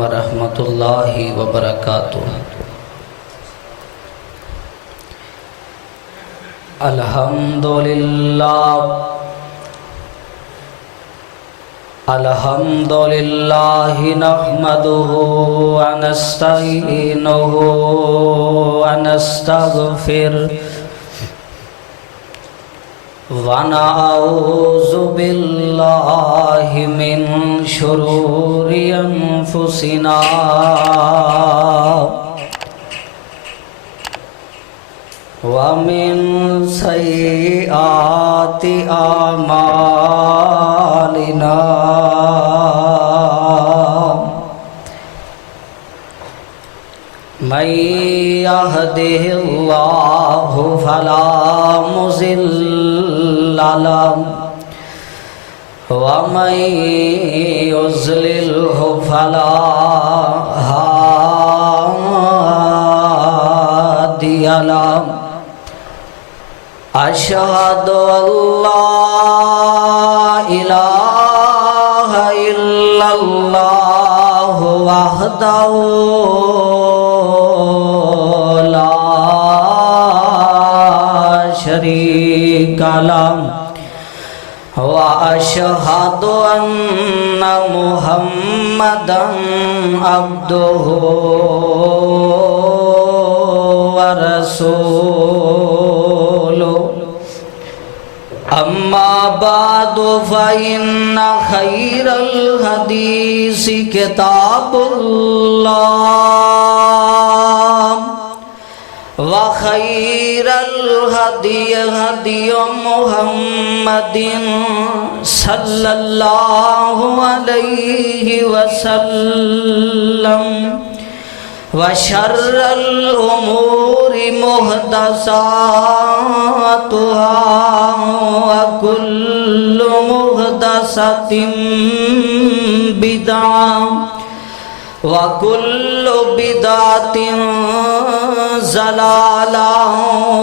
वरहमतुल्लाहि वबरकातुह। अल्हम्दुलिल्लाहि नहमदुहु व नस्तईनुहु व नस्तगफिरुह व नऊज़ु बिल्लाहि मिन शुरूरि अनफुसिना व मिन सय्यिआति आमालिना। मन यहदिहिल्लाहु फला मुज़िल्ल लहु व मन युज़्लिल्हु फला हादिय लहु। अशहदु अल्ला इलाहा इल्लल्लाह वहदहु ला शरीका लहु व अशहदु अन्ना मुहम्मदन अब्दुहु व रसूलुहु। अम्मा बादु फ़इन्न खैरल हदीसी किताबुल्लाह व खैरल हदी हदी मुहम्मदिन सल्लल्लाहु अलैहि वसल्लम व शर्रल उमूरि मुहदसातुहा व कुल्लु मुहदसतिन बिदअह व कुल्लु बिदअतिन ज़लालह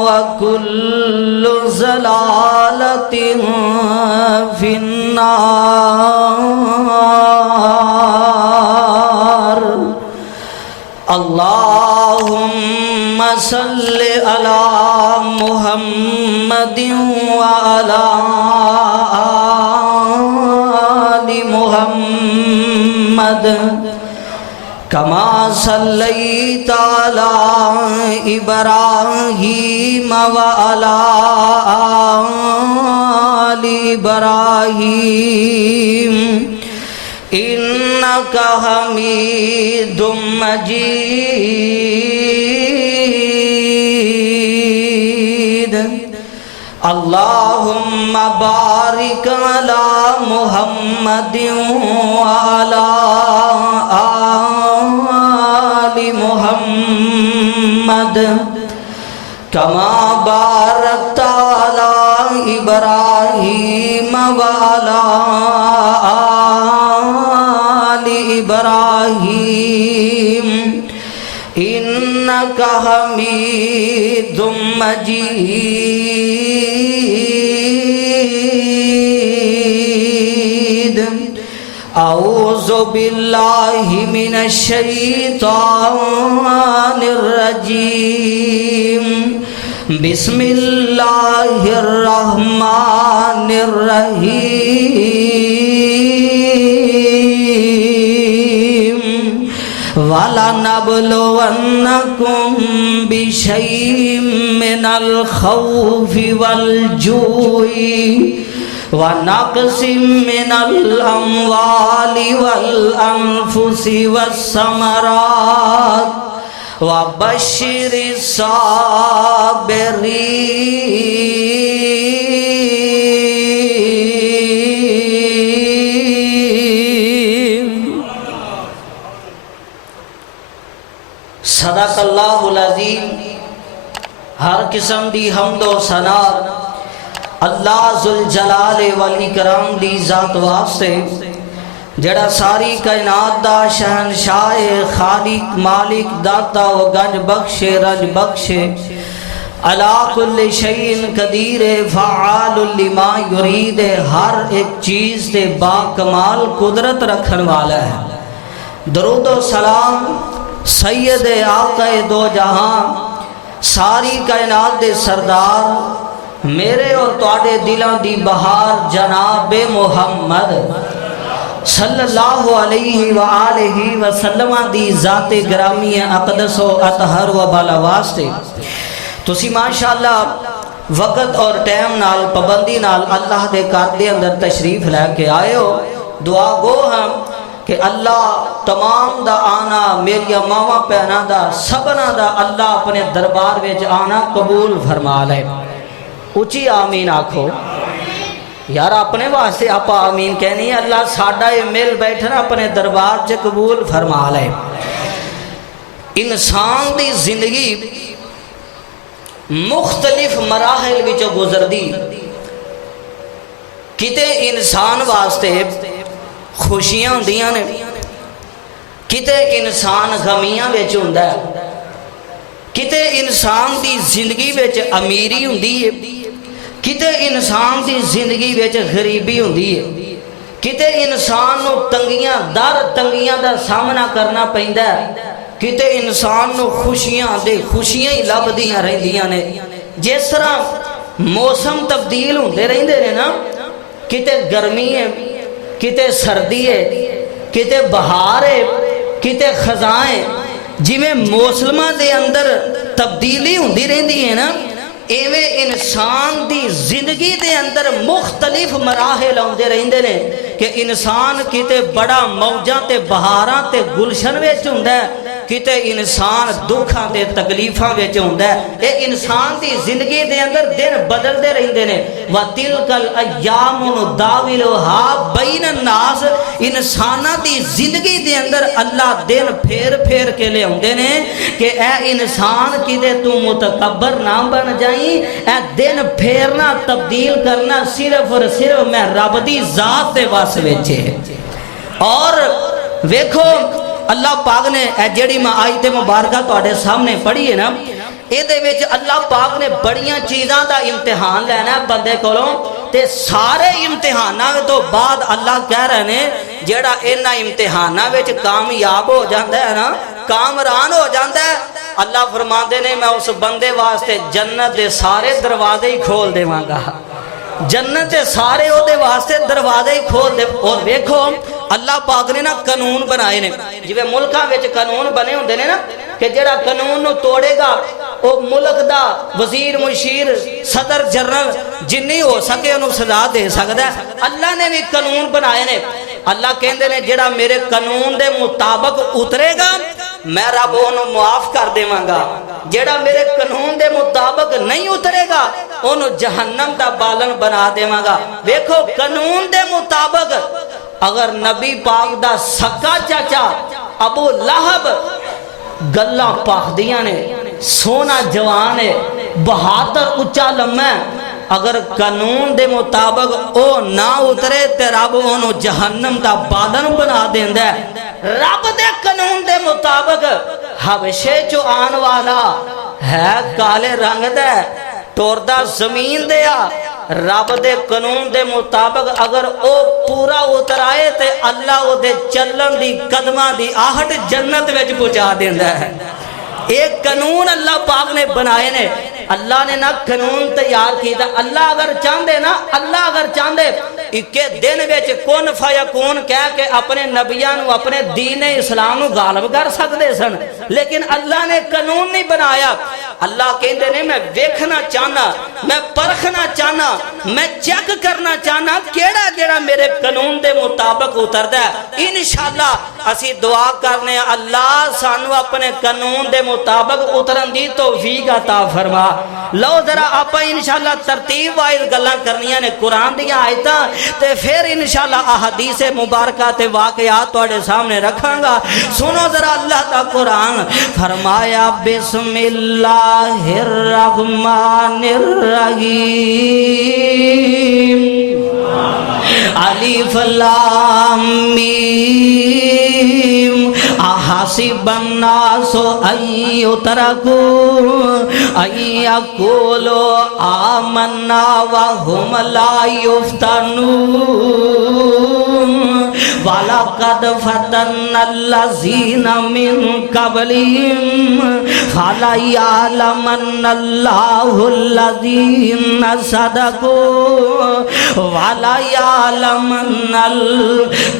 व कुल्लु ज़लालतिन फिन्नार। अल्लाहुम्मा सल्लि अला मुहम्मदिन व अला आलि मुहम्मद कमा सल्लैता अला इब्राहीम व अला आलि इब्राहीम इन्नका हमीदुम मजीद। अल्लाहुम्मा बारिक अला मुहम्मदिन व अला आलि मुहम्मद कमा बारकता अला इब्राहीम व अला इब्राहीम इन्नका हमीदुम मजीद। औज़ु बिल्लाहि मिनश शैतानिर रजीम। बिस्मिल्लाहिर रहमानिर रहीम। वलनब्लुवन्नकुम बिशैइन मिनल खौफि वल जूइ व नक़सिम मिनल अम्वालि वल अनफुसि वस्समरात व बश्शिरिस साबिरीन। सदक़ल्लाहुल अज़ीम। हर किस्म दी हम्दो सना अल्लाह जुल जलाल वल इकराम दी ज़ात वास्ते जड़ा सारी कायनात दा शहनशाह खालिक मालिक दाता व गंज बख्शे रज बख्शे अला कुल्लि शैइन कदीर फ़आलुल लिमा युरीद। हर एक चीज़ ते बाकमाल कुदरत रखन वाला है। दरूदो सलाम सैयद आक़ाए दो जहां सारी कायनात दे सरदार मेरे और तुहाडे दिलां दी बहार जनाब मुहम्मद सल्लल्लाहु अलैहि व आलिहि वसल्लम दी ज़ाते ग्रामी अक़दस व अतहर व बाला वास्ते तुसी माशाअल्लाह वक़्त और टाइम नाल पाबंदी नाल अल्लाह दे घर दे अंदर तशरीफ लैके आए हो। दुआ गो हम कि अल्लाह तमाम दा आना मेरिया मावा भैनों दा सबना दा अल्लाह अपने दरबार विच आना कबूल फरमा ले। उची आमीन आखो यार, अपने वास्ते आप आमीन कहनी है। अल्लाह साडा ये मिल बैठना अपने दरबार च कबूल फरमा ले। इंसान दी जिंदगी मुख्तलिफ मराहिल विचों गुजरदी। किते इंसान वास्ते खुशियां होंदियां ने, किते इंसान गमियां विच हुंदा है, किते इंसान दी जिंदगी विच अमीरी हुंदी है, किते इंसान दी जिंदगी विच गरीबी हुंदी है, किते इंसान नूं तंगियां दर तंगियां दा सामना करना पैंदा है, किते इंसान नूं खुशियां दे खुशियां ही लभदियां रहिंदियां ने। जिस तरह मौसम तब्दील होंदे रहिंदे ने ना, किते गर्मी है, किते सर्दी है, किते बहार है, किते खज़ां है, जिवें मौसमां दे अंदर तब्दीली होंदी रहिंदी है ना, इवें इंसान दी जिंदगी दे अंदर मुख्तलिफ मराहिल आउंदे रहिंदे ने कि इंसान किते बड़ा मौजां ते बहारां ते गुलशन विच हुंदा है, किते इंसान दुखां ते तकलीफां विच हुंदा है। ये इंसान दी जिंदगी दे अंदर दिन बदलते रहिंदे ने। व तिलकल अय्यामु नुदाविलुहा बैन अन्नास, इंसानां दी जिंदगी दे अंदर अल्लाह दिन फेर फेर के ले आउंदे ने कि ए इंसान किते तू मुतकब्बर ना बन जाई। ए दिन फेरना तब्दील करना सिर्फ और सिर्फ मैं रब दी जात दे वस विच है। और वेखो अल्लाह पाक ने जिहड़ी मैं आयत मुबारक तुहाडे सामने पढ़ी है ना, इहदे विच अल्लाह पाक ने बड़ियां चीज़ां दा इम्तिहान लैना बंदे कोलों, ते सारे इम्तिहानां तो बाद अल्लाह कह रहे ने जिहड़ा इन्हां इम्तिहानां विच कामयाब हो जांदा है ना, कामरान हो जांदा है, अल्लाह फरमांदे ने मैं उस बंदे वास्ते जन्नत दे सारे दरवाजे ही खोल देवांगा। जन्नत के सारे ओदे वास्ते दरवाजे ही खोल दे। और वेखो अल्लाह पाक ने ना कानून बनाए ने, जिवें मुल्कां विच कानून बने हुंदे ने ना कि जेड़ा कानून नूं तोड़ेगा वो मुल्क दा वजीर मुशीर सदर जनरल जिन्नी हो सके उन्हें सजा दे सकदा है। अल्लाह ने भी कानून बनाए ने। अल्लाह कहंदे ने जेड़ा मेरे कानून दे मुताबिक उतरेगा मैं रब उन्हें मुआफ कर देवांगा, जेड़ा मेरे कानून दे मुताबिक नहीं उतरेगा उन्हें जहन्नम दा बालन बना देवांगा। वेखो कानून दे मुताबिक अगर नबी पाक दा सक्का चाचा अबू लहब गल्लां पखदियां ने, सोना जवान है, बहादुर उच्चा लम्मा है, अगर कानून दे मुताबिक ओ ना उतरे ते रब ओनू जहन्नम दा बालन बना देंदा है। रब दे कानून दे मुताबिक हबशे चो आन वाला है काले रंग दा टुरदा जमीन दे आ, रब दे कानून दे मुताबिक अगर ओ पूरा उतर आए ते अल्लाह ओदे चलन दी कदमां दी आहट जन्नत विच पहुंचा देंदा है। एक कानून अल्लाह पाक ने बनाए ने। अल्लाह ने ना कानून तैयार किया। अल्लाह अगर चाहते ना, अल्लाह अगर चाहते इक्के दिन विच कुन फयकून कह के अपने नबियां नूं अपने दीन इस्लाम नूं गालिब कर सकते सन, लेकिन अल्लाह ने कानून नहीं बनाया। अल्लाह कहते ने मैं वेखना चाहना, मैं परखना चाहना, मैं चेक करना चाहना केड़ा जेड़ा मेरे कानून दे मुताबिक उतरदा है। इंशाअल्लाह असी दुआ करने अल्लाह सानू अपने कानून दे मुताबिक उतरन दी तौफीक अता फरमा। लो जरा आप इंशाअल्लाह तरतीब वाइज गल्लां करनियां ने कुरान दी आयतां ते फिर इंशाअल्लाह अहदीस मुबारका ते वाकयात तुहाडे सामने रखांगा। सुनो जरा अल्लाह दा कुरान फरमाया बिस्मिल्लाहिर रहमानिर रहीम अलिफ लाम मीम अहसिबन नासु अय्युतरकू अय्यकुलू आमन्ना व हुम ला युफ्तनून वाला कद फतन्नल्लज़ीना मिन क़ब्लिहिम फला यअलमन्नल्लाहुल्लज़ीना सदक़ू वला यअलमन्नल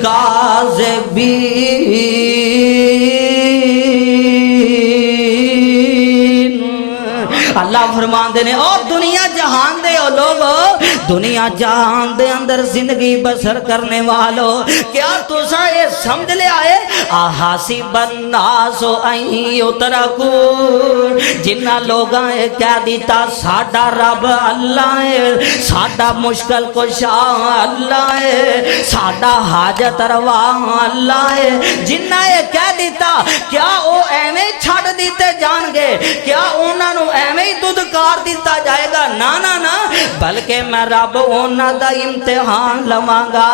काज़िबीन। अल्लाह फरमाते ने और दुनिया जहान दे ओ लोगो, दुनिया जहान दे अंदर जिंदगी बसर करने वालों, क्या तुसा ये समझ ले आए आहासी बन्नासो अई उतरकू, जिन्ना लोगा ये कह दिता साडा रब अल्लाह है, साडा मुश्किल कुशा अल्लाह है, साडा हाजत रवा अल्लाह है, जिन्ना ये कह दिता क्या वो एवें छड़ दिते जाएंगे, क्या उन्होंने एवें ही दुदकार दिता जाएगा? ना ना ना, बल्कि मैं रब उन्हों का इम्तिहान लवांगा,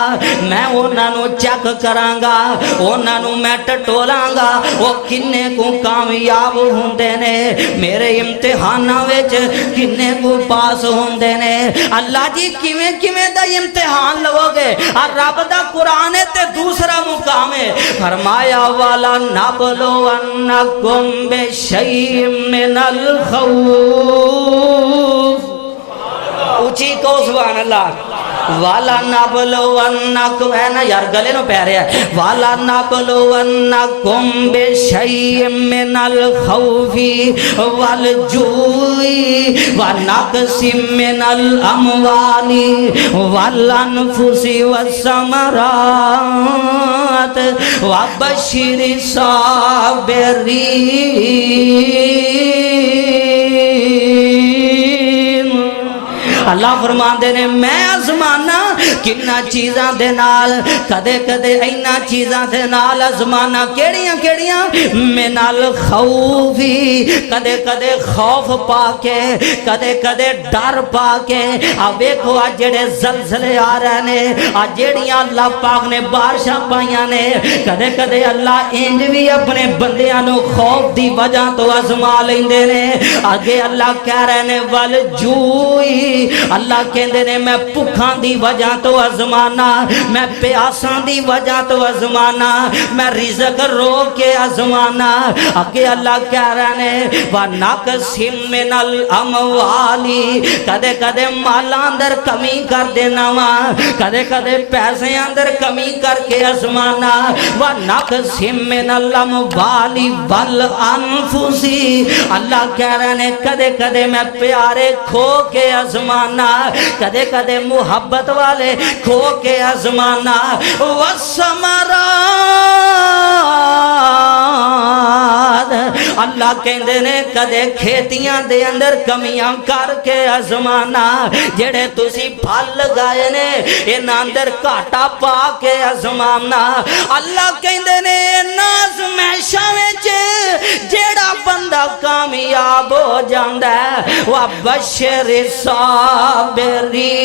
मैं उन्होंने चेक करांगा, उन्होंने मैं टटोलांगा वो किन्ने को कामयाब होंदे ने, मेरे इम्तिहानां विच किन्ने को पास होंदे ने। अल्लाह जी किवें किवें दा इम्तिहान लवोगे? और रब दा कुरान है ते दूसरा मुकाम है, फरमाया वाला नबलो अन्नकुम बिशैइन मिनल खौफ, ऊंची को सुभान अल्लाह, वाला नबलवन्नकुम, है ना यार गले नो पै रहा है, वाला नबलवन्नकुम बिशैइन मिनल खौफी वल जूई व नक्सिम मिनल अमवाली वल अनफुसी वस्समरात व बशिरिस साबिरीन। अल्लाह फरमाते ने मैं आजमाना किन्ना चीज़ां दे नाल, कदे कदे इन्ना चीज़ां दे नाल आजमाना, केड़ियां केड़ियां? मिनल खौफी, कदे कदे खौफ पाके, कदे कदे डर पाके। आ वेखो आ जेड़े जलजले आ रहे ने, आ जेड़ियां अल्लाह पाक ने बारिशां पाइयां ने, कदे कदे अल्लाह इंज भी अपने बंदियां नूं खौफ दी वजह तो आजमा लेंदे ने। आगे अल्लाह कह रहे ने वल जूई, अल्लाह कहते ने मैं भुखां दी वजह तो आजमाना, मैं प्यासां दी वजह तो आजमाना, मैं रिज़्क रोक के आजमाना। आगे अल्लाह कह रहे ने व नक्सिम मिनल अमवाली, कदे कदे मालां अंदर कमी कर देना वा, कदे कदे पैसे अंदर कमी करके आजमाना। व नक्सिम मिनल अमवाली वल अनफुसी, अल्लाह कह रहे ने कदे कदे मैं प्यारे खो के आजमाना, कदे कदे मुहब्बत वाले खो के आजमाना। वस्समरात, अल्लाह कहते ने कदे खेतियां दे अंदर कमियां करके आजमाना, जेड़े तुसी फल लगाए ने इन्हां अंदर घाटा पा के आजमाना। अल्लाह कहते ने इन्हां आज़माइशां विच जेड़ा बंदा कामयाब हो जांदा है वह बशर साबिरीन।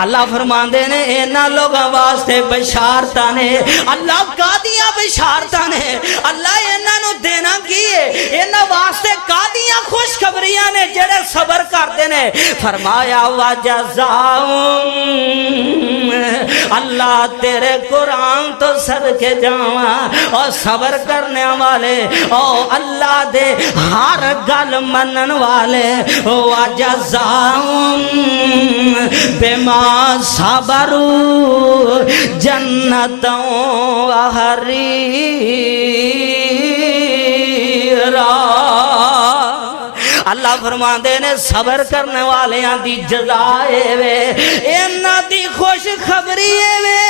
अल्लाह फरमाते ने इन्हां लोगों वास्ते बशारतां ने। अल्लाह कादियां बशारतां ने? अल्लाह इन्हां नूं देना की है? इन्हां वास्ते कादियां खुशखबरियां ने जेड़े सबर करते ने। फरमाया वजज़ाउम, अल्लाह तेरे कुरान तो सदके जावा और सबर करने वाले ओ अल्लाह दे हर गल मनन वाले, वजज़ाउम बिमा सबरू जन्नतों हरीरा। अल्लाह फरमाते ने सबर करने वाले दी जज़ाए वे, इन्हां दी खुश खबरी वे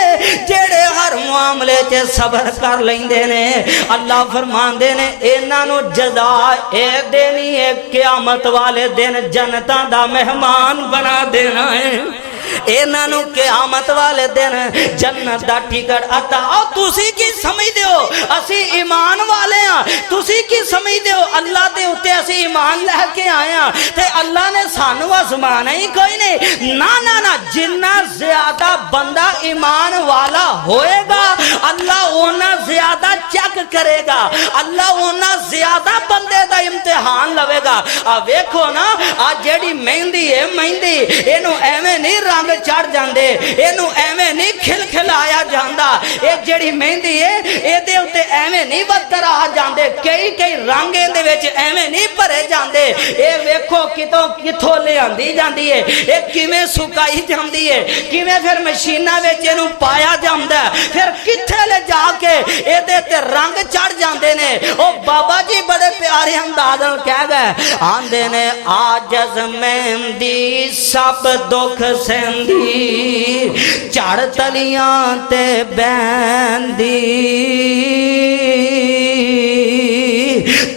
जेड़े हर मामले च सबर कर लेंदे ने। अल्लाह फरमाते ने इन्हां नूं जज़ा ए देनी है, क़यामत वाले दिन जन्नतां दा मेहमान बना देना है। इन्हां नूं क़यामत वाले दिन जन्नत दा टिकट अता। और तुसी की समझदे हो असी ईमान वाले हां? तुसी की समझदे हो अल्लाह दे उत्ते असी ईमान लैके आए हां ते अल्लाह ने सानू आजमाना ही कोई नहीं? ना ना ना, जिन्ना ज्यादा बंदा ईमान वाला होएगा अल्लाह उन्ना ज्यादा चेक करेगा, अल्लाह उन्ना ज्यादा बंदे का इम्तिहान लवेगा। आ वेखो ना आ जेड़ी मेहंदी है, मेहंदी इनू एवें नहीं रंग चढ़ जाते, इनू एवें नहीं खिलखिलाया जाता। ये जेड़ी मेहंदी है ये उत्ते एवें नहीं बदतर आ जाते, कई कई रंग इहदे विच एवें नहीं भरे जाते। ये वेखो कितों किथों लिआंदी जाती है, ये किवें सुकाई जाती है, किवें फिर मशीनां विच इहनूं पाया जांदा, फिर कित्थे ले जाके इहदे ते रंग चढ़ जाते ने। ओ बाबा जी बड़े प्यारे अंदाज नाल कह गए, आंदे ने आजज मेहंदी सब दुख सहिंदी, झड़ तलियां ते बैंदी,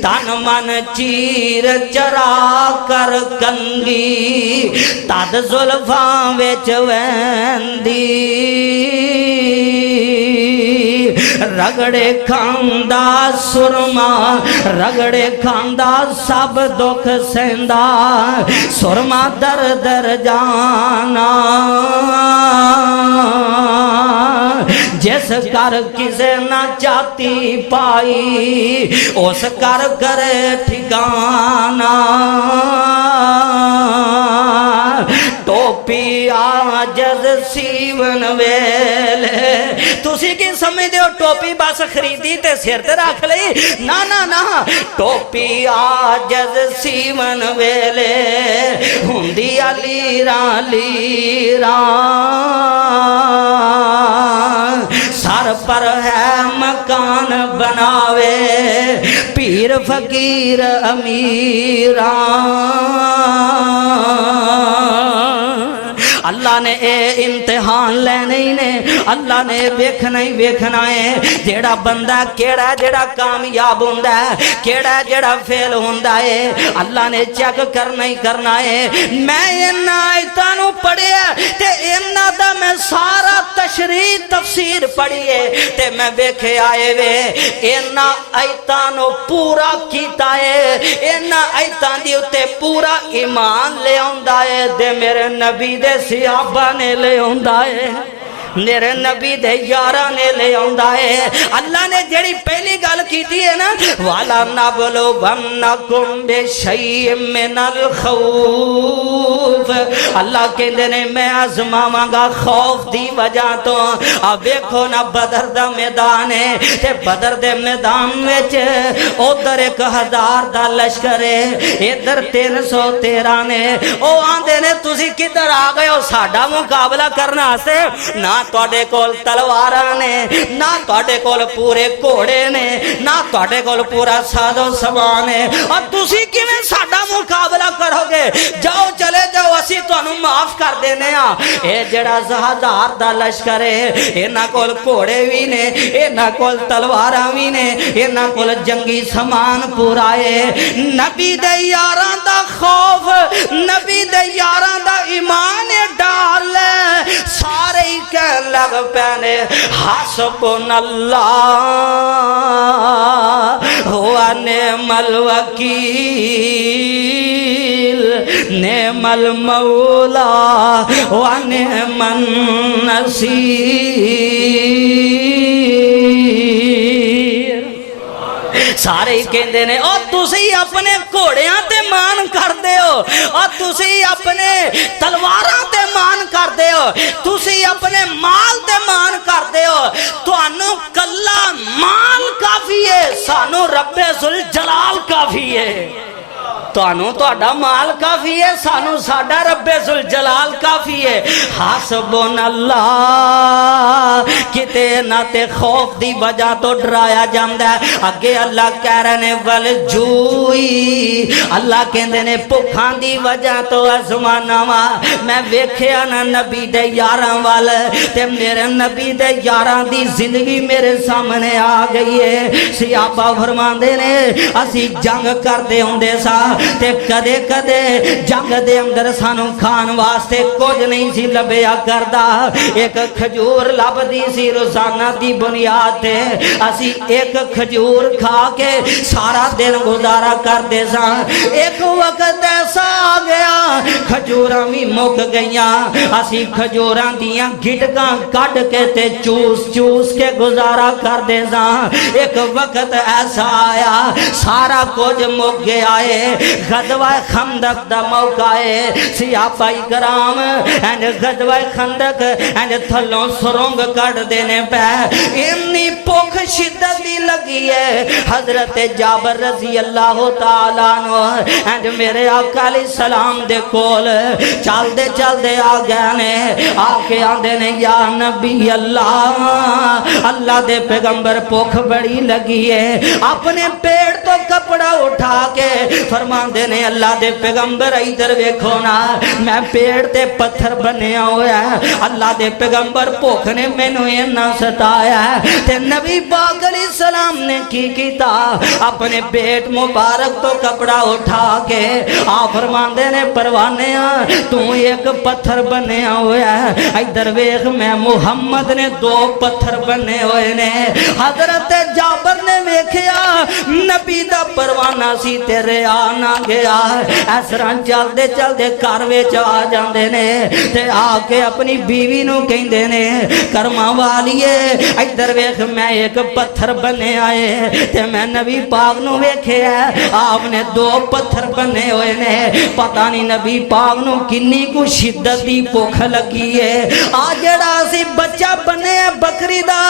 तन मन चीर चरा कर कंगी, तद जुल्फां विच वैंदी, रगड़े खांदा सुरमा, रगड़े खांदा सब दुख सहंदा, सुरमा दर दर जाना, जिस कर किसे ना जाती पाई, उस कर करे ठिकाना, टोपी आजज सीवन वेले। तुसी की समझदे हो टोपी बस खरीदी ते सिर ते रख लई? ना ना ना, टोपी आजज सीवन वेले हुंदी लीरा लीरा, सर पर है मकान बनावे पीर फकीर अमीरा। अल्लाह ने ए इम्तिहान लेने ही ने, अल्लाह ने वेखना ही वेखना है जेड़ा बंदा केड़ा जेड़ा कामयाब होंदा है, केड़ा जेड़ा फेल होंदा है। अल्लाह ने चेक करना ही करना है। मैं इन्ना आयतां नूं पढ़िया ते इन्ना दा मैं सारा तशरीह तफसीर पढ़ी है ते मैं वेखे आए वे इन्ना आयतां नूं पूरा कीता है, इन्ना आयतां दी उत्ते पूरा ईमान ले आंदा है ते मेरे नबी दे सिहाबा ने ले आंदा है, मेरे नबी दे यारा ने ले आंदा है। अल्लाह ने जेड़ी पहली गल कीती है ना, वाला नबलो वन्नकुम बिशैइन मिनल खौफ, अल्लाह कहंदे ने मैं आजमावांगा खौफ दी वजह तो। अब देखो ना बदर दा मैदान है ते बदर दे मैदान विच उधर 1000 दा लश्कर है, इधर 313 ने। ओ आंदे ने तुसी किधर आ गए हो साडा मुकाबला करने वास्ते? ना तुहाडे कोल तलवारां ने, ना तुहाडे कोल पूरे घोड़े ने, ना तुहाडे कोल पूरा साजो समान है, और तुसी किवें साडा मुकाबला करोगे? जाओ चले जाओ, असी तुहानू माफ कर देने आ। ये जेड़ा 1000 दा लश्कर है, इन्हां कोल घोड़े भी ने, इन्हां कोल तलवारां भी ने, इन्हां कोल जंगी समान पूरा है। नबी दे यारां दा खौफ, नबी दे यारां दा ईमान डाल सारे ही कह लग पैने हस्बुनल्लाह हुआ नेमल वकील, नेमल मौला व नेमन नसीर। सारे ही कहते ने और तुसी अपने घोड़ियां ते मान करदे हो, और तुसी अपने तलवारां ते मान करदे हो, तुसी अपने माल ते मान करदे हो। तुहानू कल्ला माल काफी है, सानू रब्बे जुल जलाल काफी है। तुहानू तुहाडा माल काफी है, सानू साडा रब्बे जुल जलाल काफी है। हस्बुनल्लाह किते ना ते खौफ दी वजह तो डराया जांदा है। अगे अल्लाह कह रहे ने वल जूई, अल्लाह कहंदे ने भुखां दी वजह तो आसमाना वा। मैं वेखिया ना नबी दे यारां वाल ते मेरे नबी दे यारां दी जिंदगी मेरे सामने आ गई है। सियाबा फरमांदे ने असी जंग करदे हुंदे सा ते कदे कदे जंग दे अंदर सानू खान वास्ते कुछ नहीं सी लभया करदा। एक खजूर लभदी सी रोजाना दी बुनियाद ते असी एक खजूर खा के सारा दिन गुजारा करते सा। एक वक्त ऐसा आ गया खजूरां भी मुक गईयां, असी खजूरां दियां गिटकां कट के ते चूस चूस के गुजारा करते सा। एक वक्त ऐसा आया सारा कुछ मुक गया है, गज़वा खंदक दा मौका है, सियाबाई कराम एंड गज़वा खंदक एंड थलों सुरंग कट देने पे इन्नी भुख शिद्दत दी लगी है। हजरत जाबर रजी अल्लाह तआला अन्हु एंड मेरे आका अलैहि सलाम दे कोल चलदे चलदे आ गए ने, आके आंदे ने या नबी अल्लाह, अल्लाह दे पैगंबर भुख बड़ी लगी है। अपने पेट तो कपड़ा उठा के फरमांदे ने अल्लाह दे पैगंबर इधर वेखो ना, मैं पेट ते पत्थर बनिया होया, अल्लाह दे पैगंबर भुख ने मैनू इन्ना सताया। ते नबी पाक अलैहि सलाम ने की कीता, अपने पेट मुबारक तो कपड़ा उठा के आ फरमांदे ने परवाने तू एक पत्थर बनिया होया, इधर वेख मैं मुहम्मद ने दो पत्थर बने हुए ने। हजरत जाबर ने वेखिया नबी दा परवाना सी तेरे आ ना गया, इस तरह चलते चलते घर विच आ जांदे ने ते आके अपनी बीवी नू कहंदे ने कर्मा वालीए इधर वेख मैं एक पत्थर बने आए ते मैं नबी पाक नू वेखिया आपने दो पत्थर बने हुए ने, पता नहीं नबी पाक नू किन्नी को शिद्दत दी भुख लगी है। आ जेड़ा असी बच्चा बने बकरी दा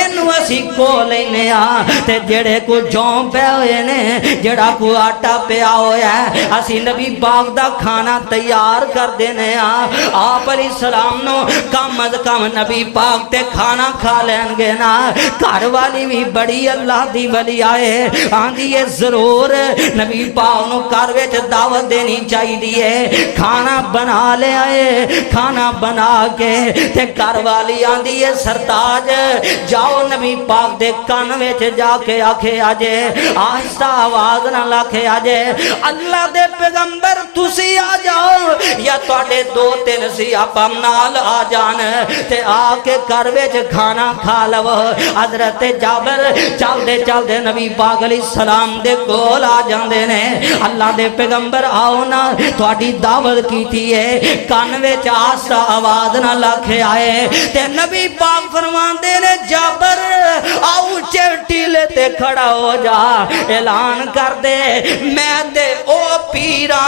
इनू असी को लेने आ ते जेड़े को जौ पे हुए ने, जेड़ा को आटा पिया होया असी नबी पाक दा खाना तैयार कर देने आ। आप अलैहि सलाम नो कम अज कम नबी पाक ते खाना खा लेंगे ना। घर वाली भी बड़ी अल्लाह दी वली आए आंदी है जरूर नबी पाक नो घर विच दावत देनी चाहिए। खाना बना ले आए, खाना बना के ते घर वाली आंदी है सरताज जाओ नबी पाक दे कान विच जाके आखे आजे आहिस्ता आवाज ना लाखे आजे अल्लाह दे पैगंबर तुसी आ जाओ या तुहाडे दो तीन सियापा नाल आ जान ते आके घर विच खाना खा लवो। हजरत जाबर चलदे चलदे नबी पाक अलैहि सलाम दे कोल आ जांदे ने, अल्लाह दे पैगंबर आओ ना तुहाडी दावत कीती है। कान विच आस्ता आवाज ना लाखे आए ते नबी पाक फरमांदे ने जाबर आओ उच्चे टीले ते खड़ा हो जा, ऐलान कर दे मैं ते ओ पीरा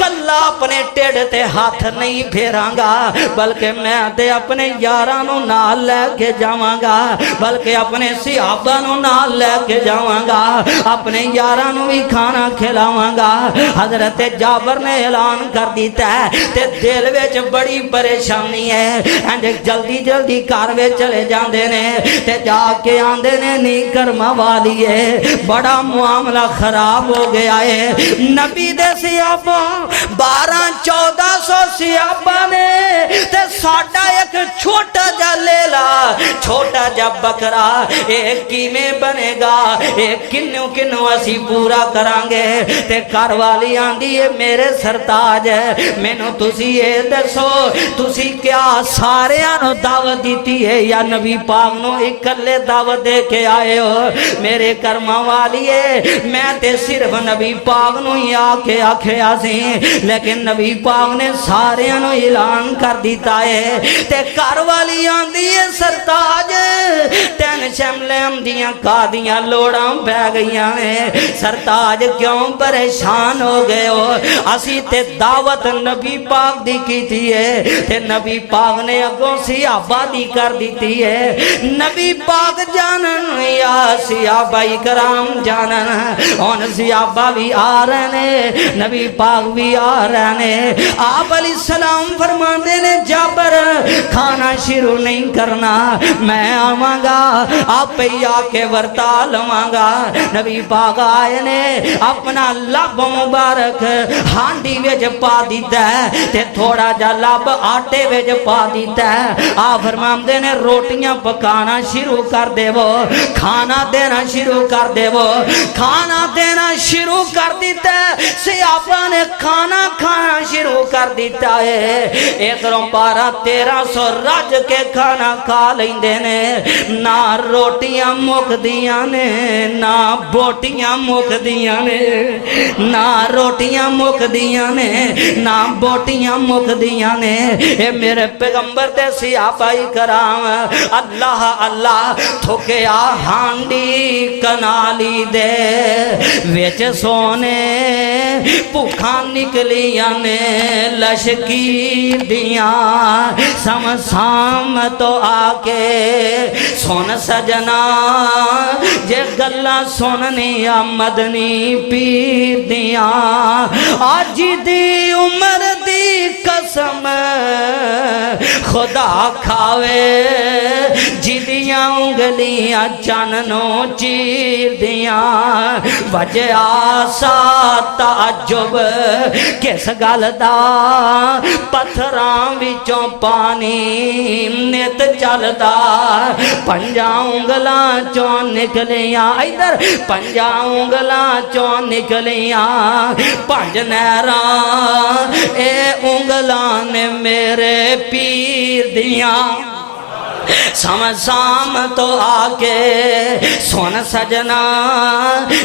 कल्ला अपने ढिड ते हाथ नहीं फेरांगा, बल्कि मैं ते अपने यारां नू नाल लेके जावांगा, बल्कि अपने सिहाबा नू नाल लेके जावांगा, अपने यारां नू भी खाना खिलावांगा। हजरत जाबर ने ऐलान कर दिता ते दिल विच बड़ी परेशानी है एंड जल्दी जल्दी घर विच चले जांदे ने ते जाके आंदे ने नी कर्मा वाली है बड़ा मामला खराब हो गया है। नबी दे सियाबा 1200-1400 सियाबा ने ते साडा एक छोटा जा लेला छोटा जा बकरा एक किवें बनेगा, एक किन्नू किन्नू असी पूरा करांगे। ते घर वाली आंदी है मेरे सरताज मैनू तुसी ये दसो तुसी क्या सारियां नू दावत दी है या नबी पाक नू इकल्ले दावत दे के आए हो। मेरे कर्मा वाली है मैं ते सिर्फ नबी पाक नू ही आके आखिया सी, लेकिन नबी पाक ने सारियां नू ऐलान कर दिता है। ते घर वाली आंदी है सरताज तेन शमलेम दियां कादियां लोड़ां पै गईयां ने, सरताज क्यों परेशान हो गए हो, असी ते दावत नबी पाक दी कीती है ते नबी पाक ने अगों सिहाबा दी कर दी है। नबी पाक जानन या सिहाबा कराम जानन हुण सिहाबा भी आ रहे ने नबी पाक भी आ रहे ने। आप अलैहि सलाम फरमाते ने जाबर खाना शुरू नहीं करना मैं आवांगा आप ही आके वरता लवांगा। नबी पाक आए ने अपना लब मुबारक हांडी विच पा दिता ते थोड़ा जा लब आटे विच पा दिता। आ फरमांदे ने रोटियां पकाना शुरू कर देवो, खाना देना शुरू कर देवो। खाना देना शुरू कर दिता, सियापा ने खाना खाना शुरू कर दिता है। इधरों 1200-1300 रज के खाना खा लेंदे ने, ना रोटियां मुकदियां ने ना बोटियां मुकदियां ने, ना रोटियां मुकदियां ने ना बोटियां मुकदियां ने। ए मेरे पैगंबर ते सियापा ही कराम अल्लाह अल्लाह थुकिया हांडी कनाली दे विच सोने भुखा निकलियां ने लशकीर दियां। समसाम तो आके सुन सजना जे गल्लां सुननिया मदनी पीर दियां। अज दी उम्र दी कसम खुदा खावे जिदियां उंगलियां चन्नों चीर दियां। वजया सा ताजुब किस गल दा पत्थरां विचों पानी नित चलदा। पंजा उंगलां चों निकलियां इधर पंजा उंगलां चों निकलियां पंज नहरां ए उंगलां ने मेरे पीर दियां। समसाम तो आके सुन सजना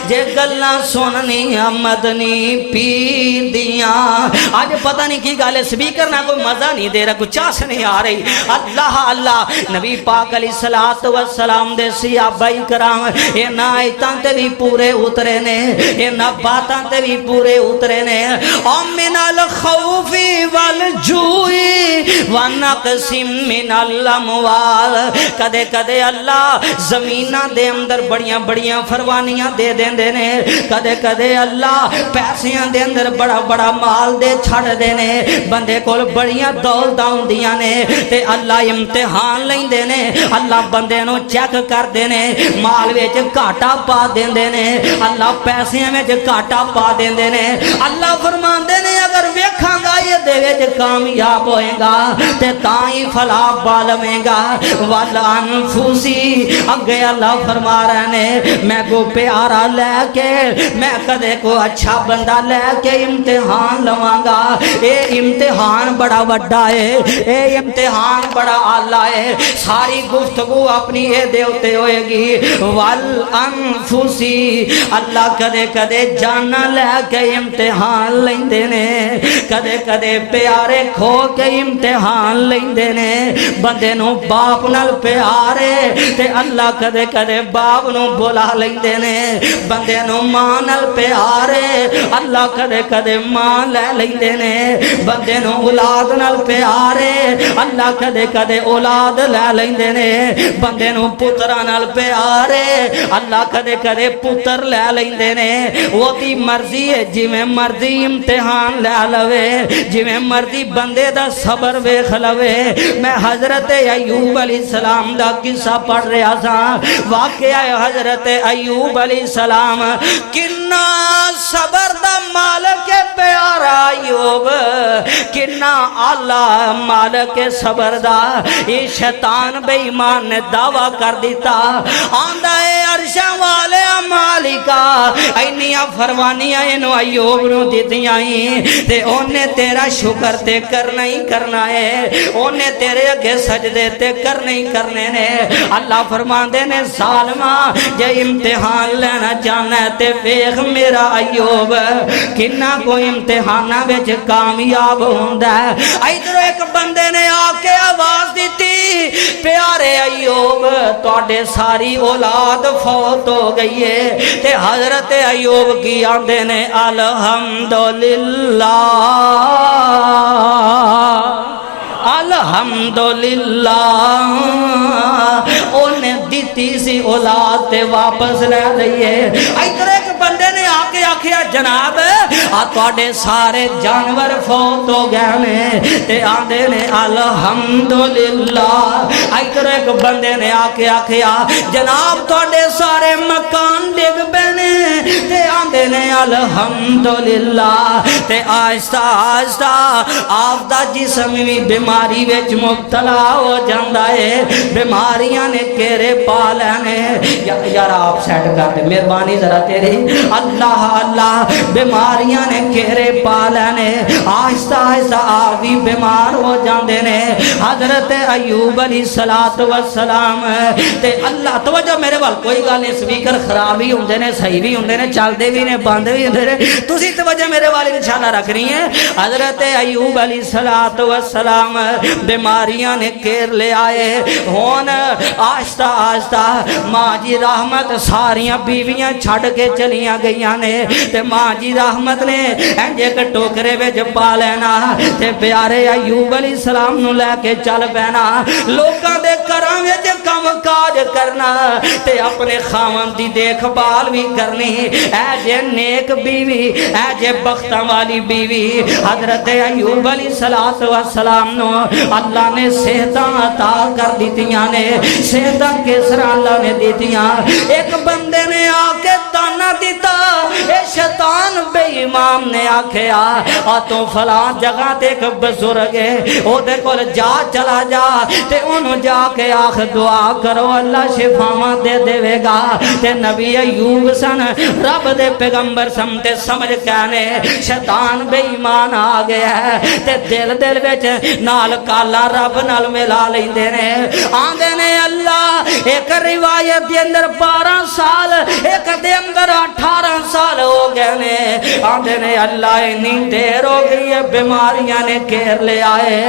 जे गल्लां सुननिया मदनी पीर दियां। आज पता नहीं की गल है, स्पीकर ना कोई मजा नहीं दे रहा, कुछ चास नहीं आ रही। अल्लाह अल्लाह नबी पाक अलैहिस्सलातु वस्सलाम दे सहाबाई कराम इन्हां आयतां ते भी पूरे उतरे ने, इन्हां बातां ते भी पूरे उतरे ने। ओ मिनल खौफी वल जूई व नक़सिम मिनल अमवाल। कदे कदे अल्लाह जमीना दे अंदर बड़ियां बड़ियां फरमानियां दे देंदे ने, कदे कदे अल्लाह पैसियां दे अंदर बड़ा बड़ा माल दे छड़ देने। बंदे कोल बड़ियां दौलतां हुंदियां ने ते अल्लाह इम्तिहान लैंदे ने, अल्लाह बंदे नूं चेक करदे ने, माल विच घाटा पा देंदे ने, अल्लाह पैसियां विच घाटा पा देंदे ने। अल्लाह फरमांदे ने अगर वेखांगा इहदे विच कामयाब होएगा ते तां ही फलाह पा लवेंगा। वल अनफुसी अगे अल्लाह फरमा रहे ने मैं को प्यारा लैके मैं कदे को अच्छा बंदा लैके इम्तिहान लवांगा। ये इम्तिहान बड़ा वड्डा है, ये इम्तिहान बड़ा आला है। सारी गुफ्तगू अपनी ये देवते होएगी। वल अनफुसी अल्लाह कदे कदे जाना लैके इम्तिहान लेंदे ने, कदे कदे प्यारे खो के इम्तिहान लेंदे ने। बंदे नूं बाप नाल प्यारे ते अल्लाह कदे कदे बाप नूं बुला लेंदे ने। बंदे नूं मां नाल प्यारे अल्लाह कदे कदे मां लै लेंदे ने। बंदे नूं औलाद नाल प्यारे अल्लाह कदे कदे औलाद लै लेंदे ने। बंदे नूं पुत्तरां नाल प्यारे अल्लाह कदे कदे पुत्तर लै लेंदे ने। ओदी मर्जी है, जिवें मर्जी इम्तिहान लै लवे, जिवें मर्जी बंदे दा सबर वेख लवे। मैं हजरत अयूब अलैहिस्सलाम दा किस्सा पढ़ रहा था। वाकया हजरत अयूब अलैहिस्सलाम किन्ना सबर दा मालिक प्यारा अयूब, किन्ना आला मालिक सबर दा। ये शैतान बेईमान ने दावा कर दिता, आंदा है अरशां वाले मालिका इन्नियां फरमानियां इन्हों अयूब नूं दित्तियां ते ओने तेरा शुक्र ते करना ही करना है, ओने तेरे अगे सजदे ते करने ही करने ने। अल्लाह फरमांदे ने सालमा जे इम्तिहान लेना चाहना है ते वेख मेरा अयूब किन्ना कोई इम्तिहाना विच कामयाब हुंदा है। इधरों एक बंदे ने आके आवाज दी, प्यारे अयूब तुहाडे सारी औलाद फौत हो गई है। ते हजरत अयूब की आंदे ने अल्हम्दुलिल्लाह अल्हम्दुलिल्लाह उन्हें दी सी औलाद ते वापस ले लईए। इधर एक बंदे ने आके आखिया जनाब आ तुहाडे सारे जानवर फौत हो गए ने ते आंदे ने अल्हम्दुलिल्लाह। इधर एक बंदे ने आके आखिया जनाब तुहाडे सारे मकान डिग पे ने ते आंदे ने अल्हम्दुलिल्लाह। ते आहिस्ता आहिस्ता आपदा जिस्म भी बीमारी विच मुबतला हो जाता है। बीमारियां ने घेरे पा लेने। यार आप सेट कर दे मेहरबानी जरा तेरी। अल्लाह अल्लाह बीमारियां ने घेरे पा लेने। आहिस्ता आहिस्ता आप भी बीमार हो जाते ने। हजरत अयूब अलैहिस्सलातु वस्सलाम ते अल्लाह तवज्जो मेरे वाल कोई गल नहीं। स्पीकर खराब ही होंदे ने सही भी होंदे ने चलते भी ने बंद भी होंदे ने। तुसी तवज्जो मेरे वाल इंशाअल्लाह रखनी है। हजरत अयूब अलैहिस्सलातु वस्सलाम बीमारियां ने घेर ले आए। हुन आहिस्ता आहिस्ता माँ जी रहमत सारिया बीवियां छड़ के चलिया गई ने। ते माँ जी रहमत ने इंज एक टोकरे विच पा लेना ते प्यारे अयूब अलैहिस्सलाम नूं लैके चल पैना। लोकां दे घरां विच काम काज करना ते अपने खावन दी देखभाल भी करनी। ऐ जे नेक बीवी ऐ जे बख्तां वाली बीवी। हजरत अयूब अलैहिस्सलातु वस्सलाम नूं अल्लाह ने सेहतां अता कर दित्तियां ने। सेहतां किस तरह अल्लाह ने दित्तियां। एक बंदे ने आके ताना दिता। ए शैतान बेईमान ने आखिया आ तू फलां जगह ते एक बुजुर्ग है ओदे कोल जा चला जा ते ओनू जाके आख दुआ करो अल्लाह शिफावां दे देवेगा। ते नबी अयूब सन रब दे पैगंबर सन ते समझ कहने शैतान बेईमान आ गया है ते दिल दिल विच नाल काला रब नाल मिला लेंदे ने। आंदे ने अल्लाह एक रिवायत दे अंदर 12 साल एक दे अंदर 18 साल हो गए ने। आंदे ने अल्लाह इन्नी देर हो गई है बीमारियां ने घेर ले आए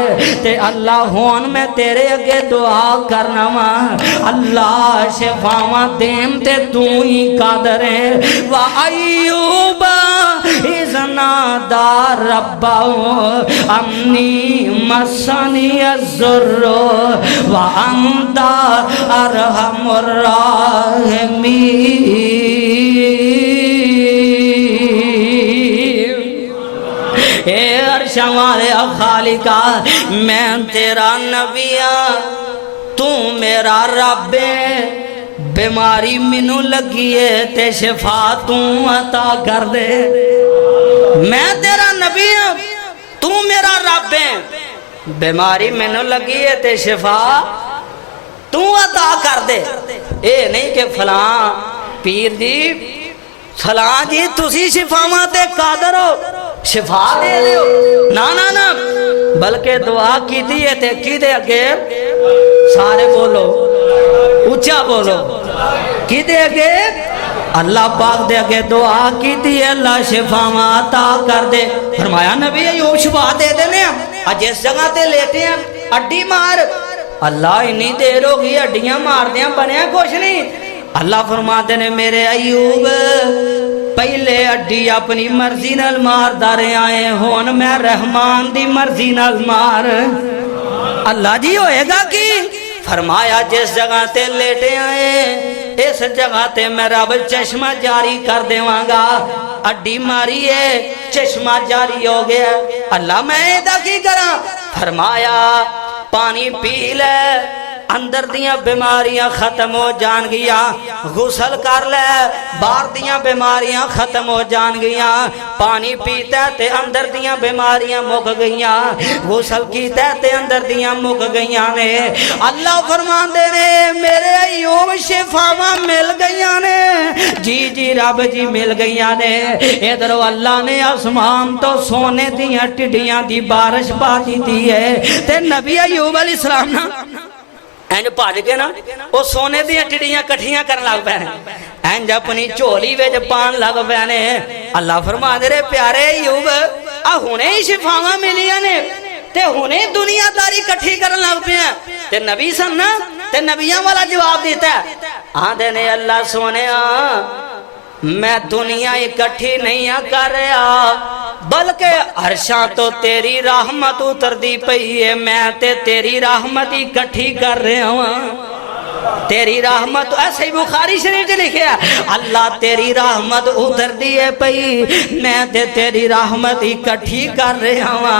ते अल्लाह हुन मैं तेरे अगे दुआ करना वा अल्लाह शिफावां देम ते तू ही कादर है। वा अय्यूब इज़नादा रब्बहु अन्नी मस्सनी अज़्ज़ुर्रु व अंता अरहमुर राहिमीन। वाले खालिका मैं तेरा नबिया तू मेरा रब है। बीमारी मैनू लगी है ते शिफा तू अता कर दे। मैं तेरा नबी हूं तू मेरा रब है। बीमारी मैनू लगी है ते शिफा तू अता कर दे। ये नहीं कि फलां पीर जी फलां जी तुसी शिफावां ते कादर हो शिफा दे दियो ना ना ना बल्कि दुआ की है ते किदे अगे सारे बोलो ऊंचा बोलो किदे अगे अल्लाह पाक दे अगे दुआ की है अल्लाह शिफावां अता कर दे। फरमाया नबी अयूब शिफा दे देने आज जिस जगह ते लेटे हैं अड्डी मार। अल्लाह इन्नी देर हो गई हड्डियां मारदियां बनया कुछ नहीं। अल्लाह फरमाते ने मेरे अयूब पहले अड्डी अपनी मर्जी नाल मारदा रहा है हुन मैं रहमान दी मर्जी नाल मार। अल्लाह जी होएगा कि फरमाया जिस जगह ते लेटे आए इस जगह ते मैं रब चश्मा जारी कर देवांगा। अड्डी मारी है चश्मा जारी हो गया। अल्लाह मैं एदा की करा। फरमाया पानी पी ले अंदर दियां बीमारियां खत्म हो जान गिया। गुसल कर ले बाहर दियां बीमारियां खत्म हो जान गिया। पानी पीता ते अंदर दियां बीमारियां मुक गईयां। गुसल कीता ते अंदर दियां मुक गईयां ने। अल्लाह फरमांदे ने मेरे अयूब शिफावां मिल गईयां ने। जी जी रब जी मिल गईयां ने। इधरों अल्लाह ने आसमान तो सोने दियां टिड्डियां दी बारिश पा दी है ते नबी अयूब अलैहिस्सलाम ना इंज भज के ना वो सोने दियां टिड्डियां कट्ठियां करन लग पे इंज अपनी झोली विच पान लग पे। अल्लाह फरमांदे रे प्यारे अयूब आ हुणे ही शिफावां मिलियां ने ते हुणे दुनियादारी इकट्ठी करन लग पे ते नबी सन ना ते नबियां वाला जवाब दिता। आंदे ने अल्लाह सोनिया मैं दुनिया इकट्ठी नहीं कर रहा बल्कि अर्शा तो तेरी रहमत उतरदी पई है। मैं ते तेरी रहमत इकट्ठी कर रहा हूं। तेरी रहमत ऐसे ही बुखारी शरीफ च लिखे अल्लाह तेरी रहमत उधर दी है पई मैं ते तेरी रहमत इकट्ठी कर रहा वा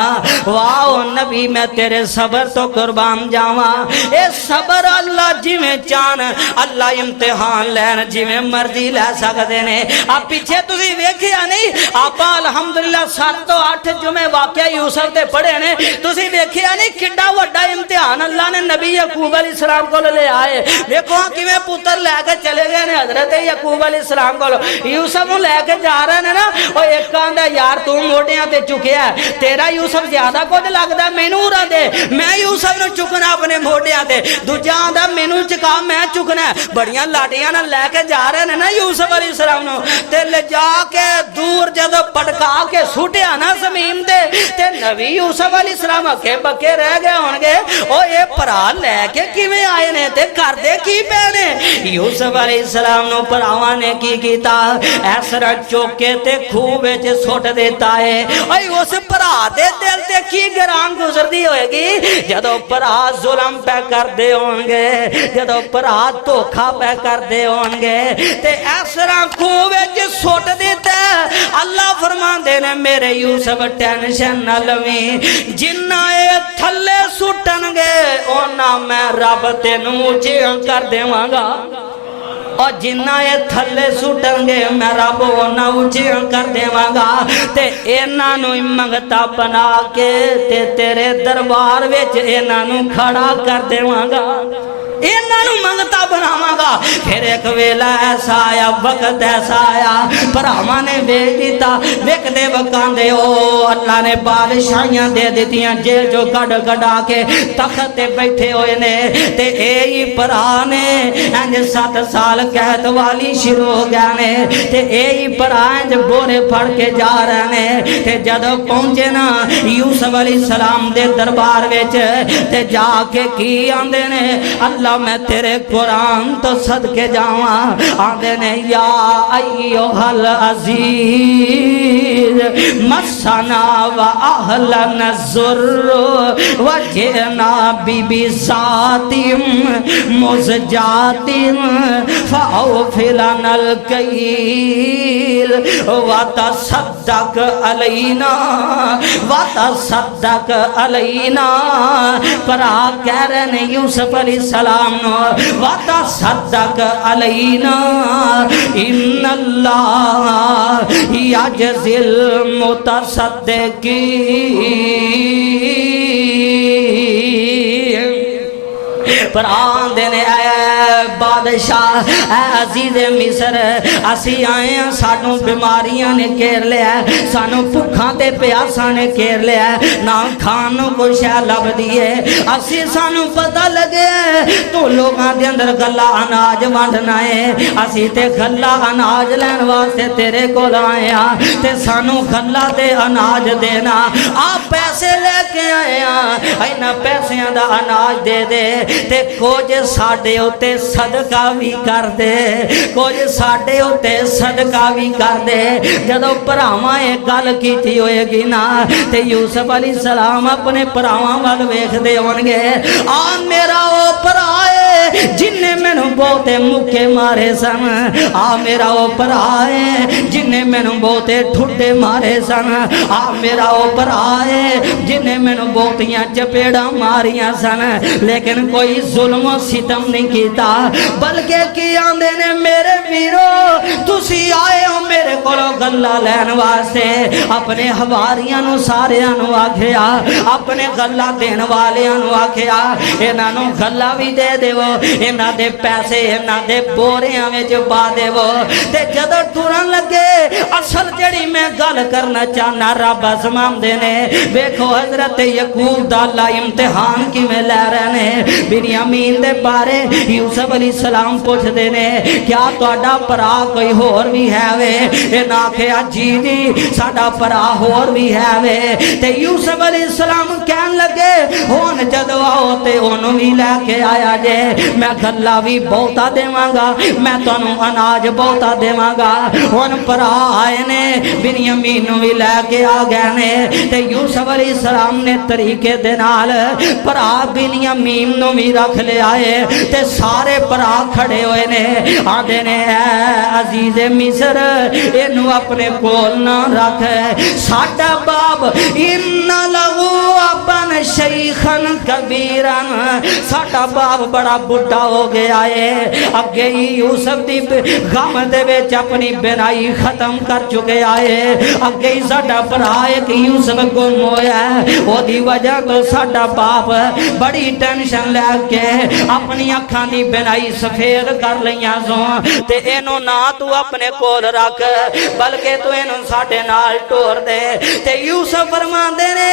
वाह नबी मैं तेरे सबर तो कुर्बान जावा ए सबर अल्लाह जिवें चाहन अल्लाह इम्तिहान लैन जिवें मर्जी लै सकते ने आ पिछे तुसी वेखिया नहीं आप अलहमदुलिल्लाह 7 तो 8 जुमे वाकया यूसुफ ते पढ़े ने तुसी वेखिया नहीं किड्डा वड्डा इम्तिहान अल्लाह ने नबी यकूब अलैहिस्सलाम को ले आए देखो किवें पुत्र लैके चले गए ने हजरत यकूब अलैहिस्सलाम को यूसुफ नूं लैके जा रहे ने ना ओ एक आंदा यार तू मोढियां ते चुकिया तेरा यूसुफ ज्यादा कुछ लगदा मैनू उरा दे मैं यूसुफ नूं चुकना अपने मोढियां ते दूजा आंदा मैनू चुका मैं चुकना बड़ियां लाडियां नाल लैके जा रहे ने ना यूसुफ अलैहिस्सलाम नूं ते ले जाके दूर जदों पटका के सुटिया ना जमीन ते नबी यूसुफ अलैहिस्सलाम अके बके रह गए होणगे ओ ये भरा लैके किवें आए ने ते करदे की पैने यूसुफ अलैहिस्सलाम नु भरावां ने की कीता इस तरह चौके ते खूह विच सुट देता है ओए उस भरा दे दिल ते की गरां गुजरदी होएगी जदों भरा जुल्म पे करदे होणगे जदों भरा धोखा पे करदे होणगे ते इस तरह खूह विच सुट देता अल्लाह फरमांदे ने मेरे यूसुफ टेंशन ना लवीं जिन्ना ए थल्ले सुटणगे ओना मैं रब तेनू ऊंचे कर देवांगा और जिन्ना ये थले सुटणगे मैं रब ओना ऊंचे कर देवांगा ते इन्हां नूं मंगता बना के ते तेरे दरबार विच इन्हां नूं खड़ा कर देवांगा इन्हां मंगता बनावांगा फिर एक वेला ऐसा आया वक्त ऐसा आया भरावां ने वेख दिता वेखदे वकांदे ओ अल्लाह ने बादशाहियां दे दित्तियां जेल जो कड़ कड़ा के तख्त ते बैठे हुए ने ते ए ही भरा ने इंज 7 साल कैद वाली शुरू हो गया ने ते ए ही भरा इंज बोरे फड़ के जा रहे ने ते जदों पहुंचे ना यूसुफ अलैहिस्सलाम दे दरबार विच ते जाके की आंदे ने अल्लाह मैं तेरे कुरान तो सदके जावा आंदे ने या अय्युहल अजीज मसना व अहलन ज़ुर्र व जिना बीबी जातिम मुज़जातिम फ़अफ़िलनल कईल व तसद्दक अलैना पर कह रहे ने यूसुफ अलैहिस्सलाम वाता सद्दक अलैना इन्नल्लाह यजज़िल मुतसद्दिकीन पर आंदे ने बादशाह अजीज मिस्र असी आए सानू बीमारियां ने घेर लिया सानू भुखा ते प्यासा ने घेर लिया ना खान कोई शै लभदी है असी सानू पता लगे तू लोगों के अंदर गला अनाज वंडना है असी ते गला अनाज लैन वास्ते तेरे कोल आए ते सानू गला ते अनाज देना आ पैसे लेके आए इन्हां पैसियां दा अनाज दे दे ते कुछ साडे उत्ते सदका भी कर दे कुछ साडे उत्ते सदका भी कर दे जदों भरावां ये गल कीती होएगी ना ते यूसुफ अलैहिस्सलाम अपने भरावां वल वेखदे होणगे आ मेरा ओ भरा है जिन्ने मैनू बहुते मुक्के मारे सन आ मेरा ओ भरा है जिन्ने मैनू बहुते ठुड्डे मारे सन आ मेरा ओ भरा है जिन्ने मैनू बहुतियां चपेड़ा मारियां सन लेकिन कोई जुल्म सितम नहीं कीता बल्कि की आंदे ने मेरे वीरो तुसी आए हो मेरे कोलों गल्ला लैन वास्ते अपने हवारियां नू सारियां नू आखिया अपने गल्ला देन वालियां नू आखिया इन्हां नू गल्ला भी दे देवो इन्हां दे पैसे इन्हां दे बोरियां विच पा देवो ते जदों टुरन लगे असल जड़ी मैं गल करना चाहना रब आसमांदे ने देखो हजरत यकूब दा अल्लाह इम्तिहान किवें लै रहे ने बिन्यामीन दे बारे यूसुफ अलैहिस्सलाम पूछदे ने क्या तुहाडा भरा कोई होर भी है वे इन्हां आखिया जी जी साडा भरा होर भी है वे ते यूसुफ अलैहिस्सलाम कहन लगे हुण जदों आओ ते ओनू भी लैके आया जे मैं गल्ला भी बहुत बहुता देवांगा, मैं तुहानू अनाज बहुता देवांगा। हुण भरा आए ने बिन्यामीन नूं भी लैके आ गए ने ते यूसुफ अलैहिस्सलाम ने तरीके दे नाल भरा बिन्यामीन नूं भी रख लिया है ते सारे भरा खड़े हुए ने आंदे ने अजीज़े मिस्र इनू अपने कोल ना रख, साडा बाप इन्ना लहू अपन शैखन कबीरन, साडा बाप बड़ा बुढ़ा हो गया है। अगे ही यूसुफ दी गम दे विच अपनी बिनाई खत्म कर चुके आए, अगे ही साडा भरा एक यूसुफ गुम होया, ओदी वजह तो साडा बाप बड़ी टेंशन लैके अपनी अखां दी बिनाई सफेद कर लईयां सो ते इनू ना तू अपने कोल रख बल्कि तू इनू साडे नाल टोर दे। ते यूसुफ फरमांदे ने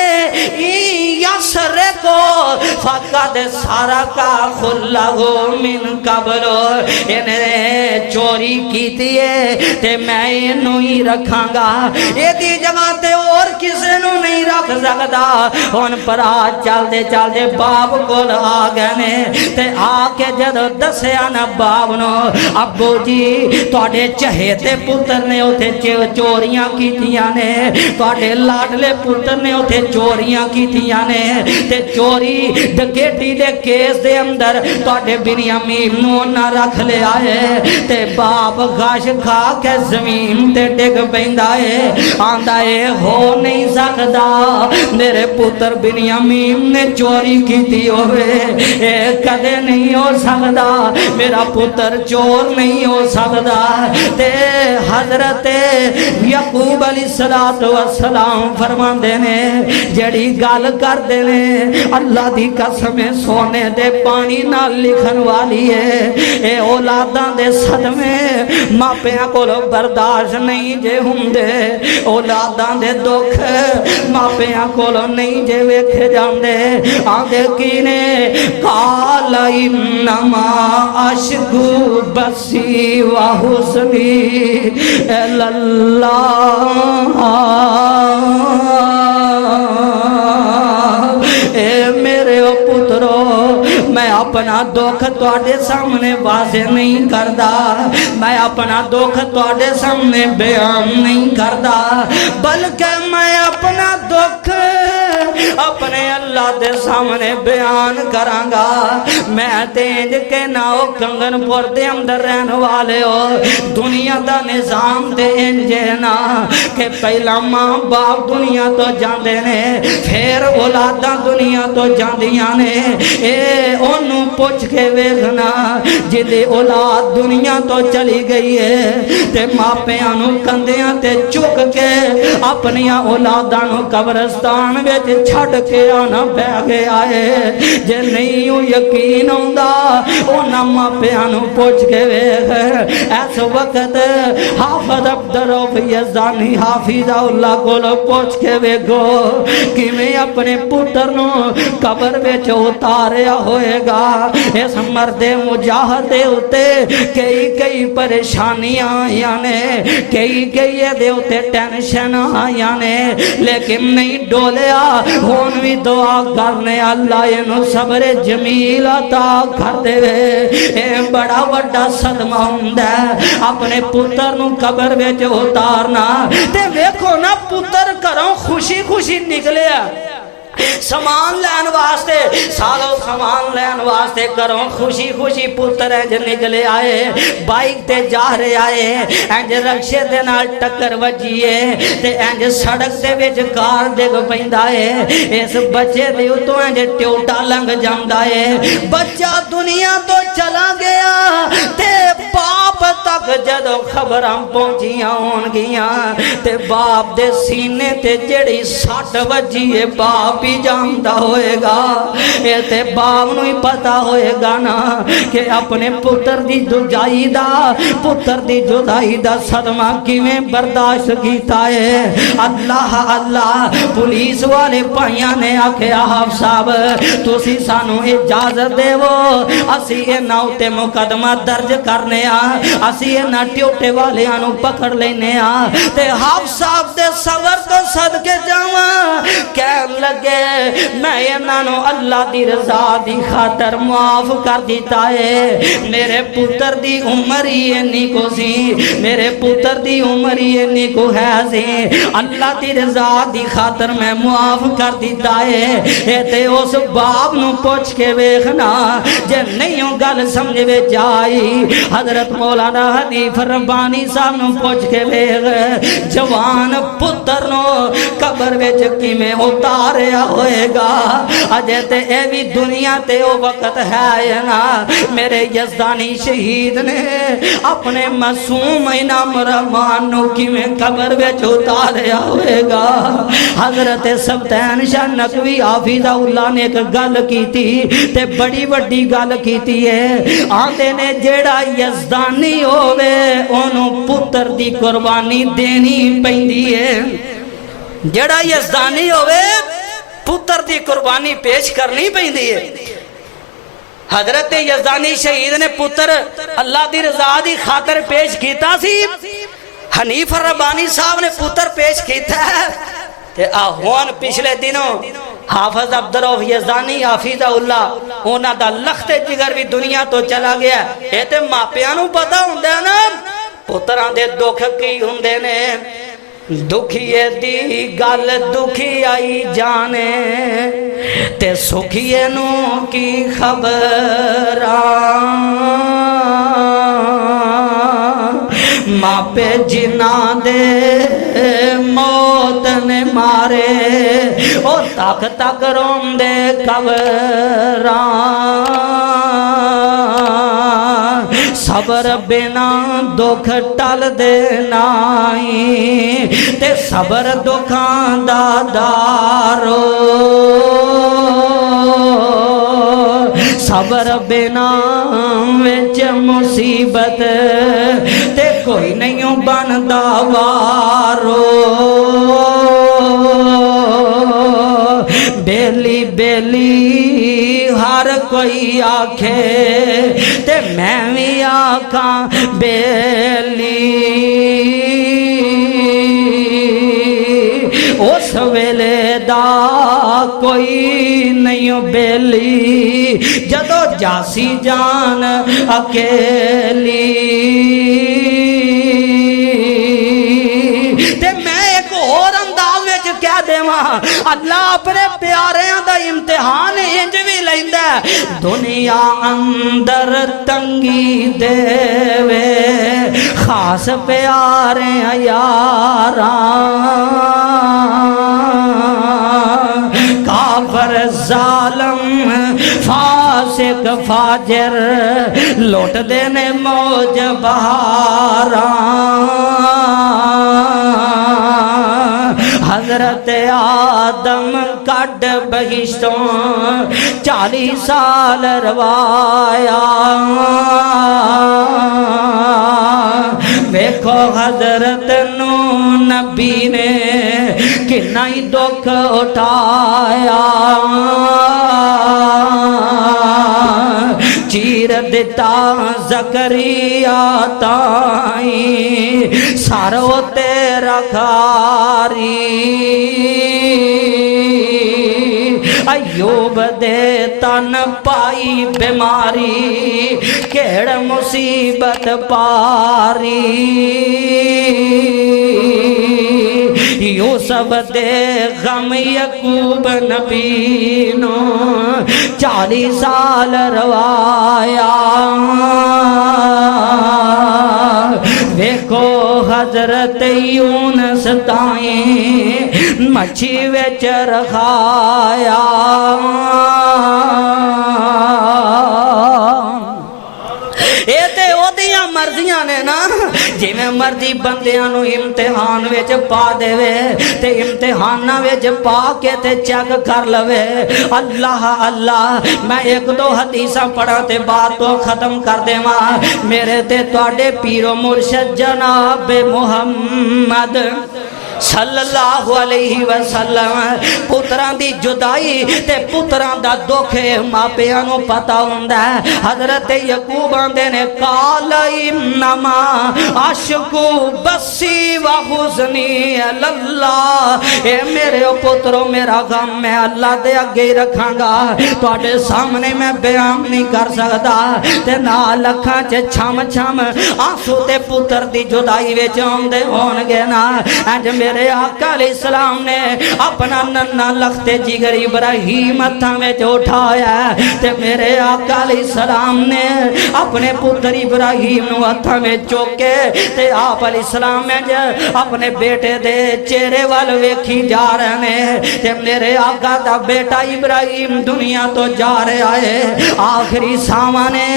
यसरे को फकद सारा का खुला हो मिन कबलो, इन्हें चोरी कीती है ते मैं इनू ही रखांगा, एदी जगह ते और किसी नू नहीं रख सकदा। हुण भरा चलदे चलदे बाप कोल आ गए ने ते आके जदों दस्सिया ना बाप नू, अब्बू जी तुहाडे चहेते पुत्र ने उथे चोरियां कीतियां ने, तुहाडे लाडले पुत्र ने उथे चोरियां कीतियां ने ते चोरी डकैती दे केस दे अंदर तुहाडे बिन्यामीन नू ना रख लिया है। ते बाप गश खा के जमीन ते डिग पैंदा है, आंदा है हो नहीं सकदा मेरे पुत्र बिन्यामीन ने चोरी की होवे, कदे नहीं हो सकदा, मेरा पुत्र चोर नहीं हो सकदा। ते हजरत यकूब अलैहिस्सलातु वस्सलाम फरमांदे ने जड़ी गल करदे ने अल्लाह दी कसम सोने दे पानी नाल लिखन वाली है, ए औलादां दे सदमे मापियां कोलों बर्दाश्त नहीं जे हुंदे, औलादां दे दुख मापियां कोलों नहीं जे वेखे जांदे। आंदे की ने काला इन्नमा अशकू बसी व हुस्नी अल्लाह, ए मेरे पुत्रो मैं अपना दुख तुहाडे सामने वाजे नहीं करदा, मैं अपना दुख तुहाडे सामने बयान नहीं करदा, बल्कि मैं अपना दुख अपने अल्लाह दे सामने बयान करांगा। मैं तेज के ना हो कंगनपुर दे अंदर रहने वाले हो, दुनिया दा निजाम ते इंजे ना कि पहला मां बाप दुनिया तो जांदे ने फिर औलादा दुनिया तो जांदियां ने, ए ओनू पुछ के वेखना जिदी औलाद दुनिया तो चली गई है ते मापियां नू कंधियां ते चुक के अपनियां औलादां नू कब्रिस्तान विच छड़ के आना पै गया है। जे नहीं यकीन आउंदा उन्हां मापियां नू पुछ के वेख, इस वक्त हाफिज अब्दुल रऊफ यज़दानी हाफिज़हुल्लाह कोलों पुछ के वेखो किवें अपने पुत्र नू कब्र विच उतारिया होएगा। इस मर्दे मुजाहिद दे उत्ते कई कई परेशानियां आईयां ने, कई कई इहदे उत्ते टेंशन आईयां ने, लेकिन नहीं डोलिया। हुण भी दुआ करने अल्लाह इनू सबरे जमील अता कर देवे। ए बड़ा वड्डा सदमा हुंदा अपने पुत्र नू कब्र विच उतारना। ते वेखो ना पुत्र घरों खुशी खुशी निकलिया समान लैन वास्ते, सालों समान लैन वास्ते घरों खुशी खुशी पुत्र इंज निकले आए, बाइक ते जा रहे आए, इंज रक्शे दे नाल टक्कर वजी है ते इंज सड़क दे विच कार डिग पैंदा है। इस बच्चे दे उत्तों इंज ट्यूटा लंघ जांदा है। बच्चा दुनिया तो चला गया ते बाप तक जदों खबरां पहुंचियां होणगियां ते बाप दे सीने ते जेड़ी सट वजी है बाप ही जानता होएगा। ये ते बाप नूं ही पता होएगा ना कि अपने पुत्र दी जुदाई दा, पुत्र दी जुदाई दा सदमा किवें बर्दाश्त कीता है। अल्लाह अल्लाह पुलिस वाले भाइयां ने आखिया हाफ साहब तुसी सानू इजाजत देवो, असी इन्हां उत्ते मुकदमा दर्ज करने आ, असी इन्हां ट्योटे वालियां नूं पकड़ लेने आ ते हाफ साहब दे सबर तो सदके जावां कहन लगे मैं इन्हां नूं अल्लाह दी रजा दी खातर माफ कर दिता है। मेरे पुत्र दी उम्र ही इन्नी को सी, मेरे पुत्र दी उम्र ही इन्नी को है सी, अल्लाह दी रजा दी खातर मैं माफ कर दिता है। ए ते उस बाप नूं पुछ के वेखना जे नहीं गल समझ विच आई। हजरत मौलाना हनीफ रब्बानी साहब नूं पुछ के वेख जवान पुत्र नूं कब्र विच किवें उतारिया होएगा। अजे ते ए भी दुनिया ते ओ वक्त है ना मेरे यज़दानी शहीद ने अपने मासूम इनाम रहमान नूं किवें कब्र विच उतारिया होएगा। हजरत सल्तैन शाह नकवी हाफिज़हुल्लाह ने एक गल कीती ते बड़ी वड्डी गल कीती है। आंदे ने जेड़ा यज़दानी होवे ओनू पुत्र दी कुर्बानी देनी पैंदी है। जेड़ा यज़दानी होवे पुत्र दी कुर्बानी पेश करनी पैंदी है। हजरत यज़दानी शहीद ने पुत्र अल्लाह दी रजा दी खातर पेश कीता सी। हनीफ रब्बानी साहब ने पुत्र पेश किया ते हुण पिछले दिनों हाफिज अब्दुल रऊफ यज़दानी हाफिज़हुल्लाह उन्हां दा लखते जिगर भी दुनिया तो चला गया। ये ते मापियां नूं पता हुंदा ना पुत्रां दे दुख की हुंदे ने। दुखिए दी गल दुखी आई जाने ते सुखिए नू की खबर मापे जिना दे मौत ने मारे ओ तक तक रोंदे कबरां। सबर बिना दुख टल दे नाई ते सबर दुखां दा दारो। सबर बिना विच मुसीबत ते कोई नहीं बनदा वारो। बेली बेली हर कोई आखे ते मैं भी आखां बेली। उस वेले दा कोई नहीं बेली जदों जासी जान अकेली। ते मैं एक होर अंदाज विच कह देवां अल्लाह अपने प्यारियां दा इम्तिहान इंज भी लैंदा दुनिया अंदर तंगी देवे खास प्यारे यारां। काफर जालम फासिक फाजिर लुट देने मौज बहारां। हजरत आदम कड बहिश्तों 40 साल रवाया। देखो हजरत नू नबी ने कितना ही दुख उठाया। चीर दिता ज़करिया ताई सारो तेरा खारी। अयूब दे तन पाई बीमारी केड़ मुसीबत पारी। यूसुफ दे गम यकूब नबी नो 40 साल रवाया। देखो हजरत यूनुस ताई मच्छी विच रखाया। ये ते ओदियां मर्जियां ने ना जिवें मर्जी बंदियां नूं इम्तिहान विच पा देवे ते इम्तिहानां विच पा के ते चेक कर लवे। अल्लाह अल्लाह मैं एक दो हदीसां पढ़ा ते बात तो खत्म कर देवां। मेरे ते तुहाडे पीरो मुर्शद जनाब मुहम्मद सल्लल्लाहु अलैहि वसल्लम पुत्रां दी जुदाई ते पुत्रां दा दुख मापियां नूं पता हुंदा है। हजरत यकूब आंदे ने काल इन्नमा आशिकु बसी व हुज़नी अल्लाह, ए मेरे पुत्रो मेरा गम मैं अल्लाह दे अगे ही रखांगा, तुहाडे सामने मैं बयान नहीं कर सकदा। ते नाल अखां च छम छम आंसू ते पुत्र दी जुदाई विच आउंदे होणगे ना। अज मेरे आका अलैहिस्सलाम ने अपना नन्ना लखते जिगर इब्राहिम हत्थां विच उठाया ते मेरे आका अलैहिस्सलाम ने अपने पुत्र इब्राहिम नूं हत्थां विच चुक के ते आप अलैहिस्सलाम अपने बेटे दे चेहरे वाल वेखी जा रहे ने ते मेरे आका दा बेटा इब्राहिम दुनिया तो जा रहा है। आखिरी सावां ने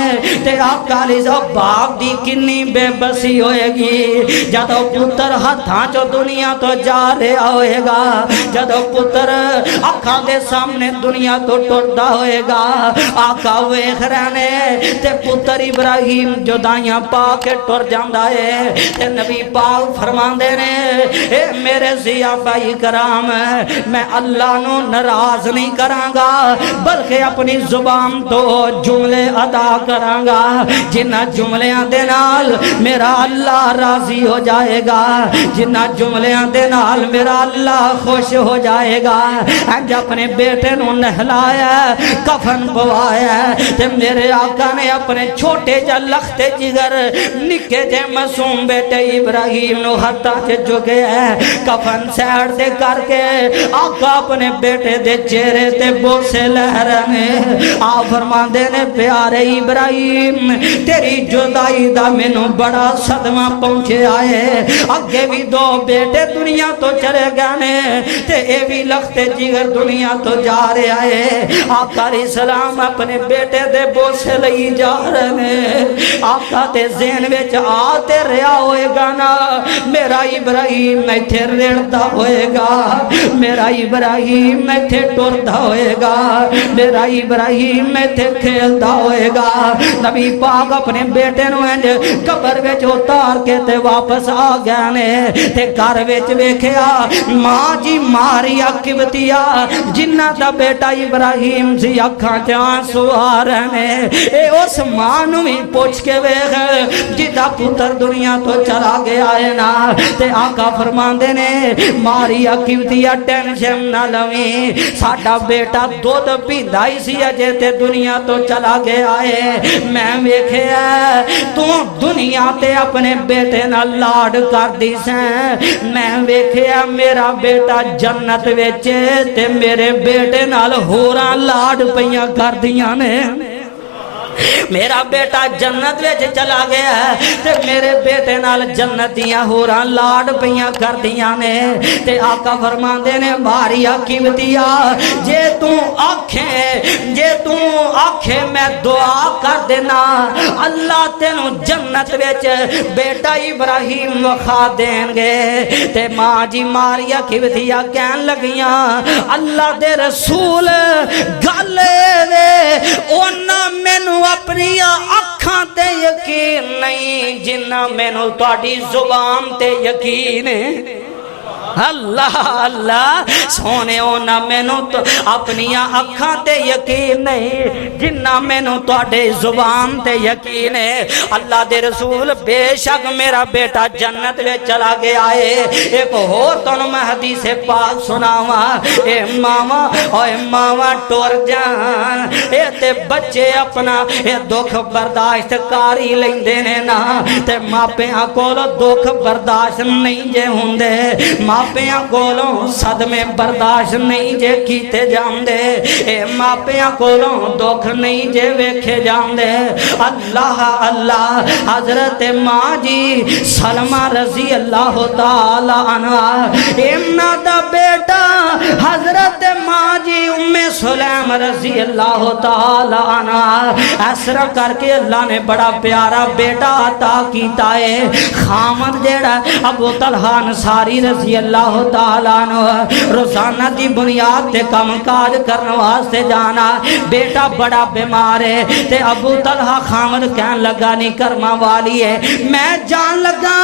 ते आका अलैहिस्सलाम बाप दी किन्नी बेबसी होएगी जदों पुत्र हत्थां चों दुनिया तो जा रहा होएगा, जदों पुत्र अखां दे सामने दुनिया तो टुरदा होएगा। आका वेख रहे ने ते पुत्र इब्राहिम जुदाइयां पा के टुर जांदा है ते नबी पाक फरमांदे ने ए मेरे ज़ियाबाई कराम मैं अल्लाह नूं नाराज नहीं करांगा बल्कि अपनी जुबान तो जुमले अदा करांगा जिन्हां जुमलियां दे नाल मेरा अल्लाह राजी हो जाएगा, जिन्हां जुमलियां दे नाल मेरा अल्लाह खुश हो जाएगा। अज अपने बेटे नूं नहलाया कफन पवाया ते मेरे आका ने अपने छोटे जा लखते जिगर निके जे मासूम बेटे इब्राहिम नूं हत्थां च चुके कफन सैड ते करके आका अपने बेटे दे चेहरे ते बोसे लहराने आ फरमांदे ने प्यारे इब्राहिम तेरी जुदाई दा मैनू बड़ा सदमा पहुंचा है। अगे भी दो बेटे दुनिया तो चले गए ने ते ए भी लखते जिगर दुनिया तो जा रहा है। आका अलैहिस्सलाम अपने बेटे दे बोसे लई जा रहे ने। आका ते ज़हन विच आ ते रहा होएगा ना मेरा इब्राहिम इत्थे रेड़दा होएगा, मेरा इब्राहिम इत्थे टुरदा होएगा, मेरा इब्राहिम इत्थे खेलदा होएगा। नबी पाक अपने बेटे नूं इंज कबर विच उतार के ते वापस आ गए ने ते घर विच वेखिया मां जी मारिया किबतिया जिन्ना दा बेटा इब्राहिम सी अखां च आंसू आ रहे ने। ए उस मां नूं भी पुछ के वेख जिदा पुत्र दुनिया तो चला गया है ना। ते आका फरमांदे ने मारिया किबतिया टेंशन ना लवी साडा बेटा दुध पींदा ही सी अजे ते दुनिया तो चला गया है। मैं वेखिया तू दुनिया ते अपने बेटे नाल लाड करदी सैं, मैं वेखिया मेरा बेटा जन्नत विच ते मेरे बेटे नाल होरां लाड पईयां करदियां ने। मेरा बेटा जन्नत विच चला गया ते मेरे बेटे नाल जन्नत दियां होरां लाड पईयां करदियां ने। ते आका फरमांदे ने मारिया कीमतिया जे तू आखे मैं दुआ कर देना अल्लाह तेनू जन्नत विच बेटा इब्राहिम वखा देंगे। ते मां जी मारिया कीमतिया कहन लगियां अल्लाह दे रसूल गल वे ओना मैनू अपनी अखां ते यकीन नहीं जिन्ना मैनू तुहाडी जुबान ते यकीन है। अल्लाह अल्लाह सोने ना मैनू तो अपनी अखां ते यकीन नहीं जिन्ना मैनू तुहाडे जुबान ते यकीन है। अल्लाह दे रसूल बेशक मेरा बेटा जन्नत में चला गया है। एक होर तुहानू मैं हदीस पाक सुनावा ए मावा ओए मावा टुर जान ए ते बच्चे अपना ए दुख बर्दाश्त कर ही लैंदे ने ना ते मापियां कोल दुख बर्दाश्त नहीं जे हुंदे, मापियां कोलों सदमे बर्दाश्त नहीं जे कीते जांदे, ए मापियां कोलों दुख नहीं जे वेखे जांदे। अल्लाह अल्लाह हजरत मां जी सलमा रजी अल्लाह तआला अन्हा इन्हां दा बेटा हजरत माँ जी उम्मे सुलैम रजी अल्लाह तआला अन्हा ऐसा करके अल्लाह ने बड़ा प्यारा बेटा अता कीता है। खामद जेड़ा अबू तलहा अंसारी रजी अल्लाह तआला अन्हु रोजाना दी बुनियाद ते काम काज करने वास्ते जाना, बेटा बड़ा बीमार है ते अबू तलहा खामद कहन लगा नहीं कर्मा वाली है, मैं जान लगा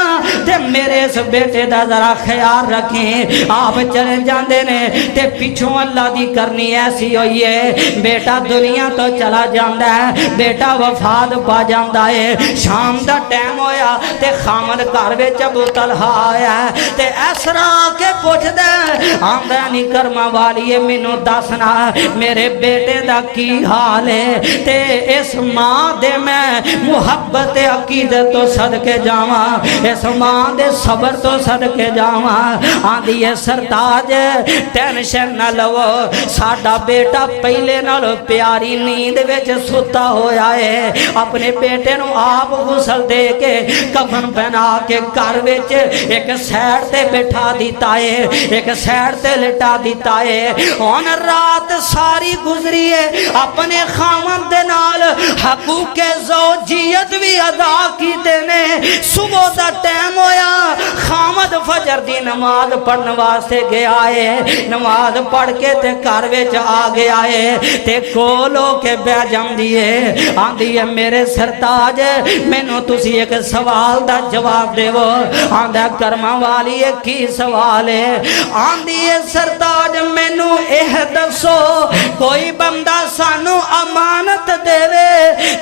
ते मेरे इस बेटे दा जरा ख्याल रखें। आप चले जाते ने ते पिछों अल्लाह दी करनी ऐसी हुई है, बेटा दुनिया तो चला जाता है, बेटा वफात पा जाता है। शाम का टाइम होया ते खामद घर विच अबू तलहा आया ते ऐसरा के पुछदा आंदा नहीं कर्मा वाली है, मैनू दसना मेरे बेटे दा की हाल है ते इस माँ दे मैं मुहब्बत अकीदत तो सदके जावा, इस माँ दे सबर तो सदके जावा। आंदी है सरताज टेंशन न लवो, साडा बेटा पहले नालों प्यारी नींद विच सुता होया है। अपने बेटे नू आप गुसल दे के कफन पहना के घर विच एक साइड ते बैठा दिता है, एक साइड ते लिटा दिता है। हुण रात सारी गुजरी है अपने खामद दे नाल हकूके ज़ौजियत भी अदा कीते ने। सुबह दा टाइम होया खामद फजर दी नमाज पढ़ने वास्ते गया है, नमाज पढ़ के ते घर विच आ गया है ते कोल होके बैठ जांदी है। आंदी है मेरे सरताज मैनू तुसी एक सवाल दा जवाब देवो। आंदा कर्मा वाली है की सवाल है? आंदी है सरताज मैनू यह दसो कोई बंदा सानू अमानत देवे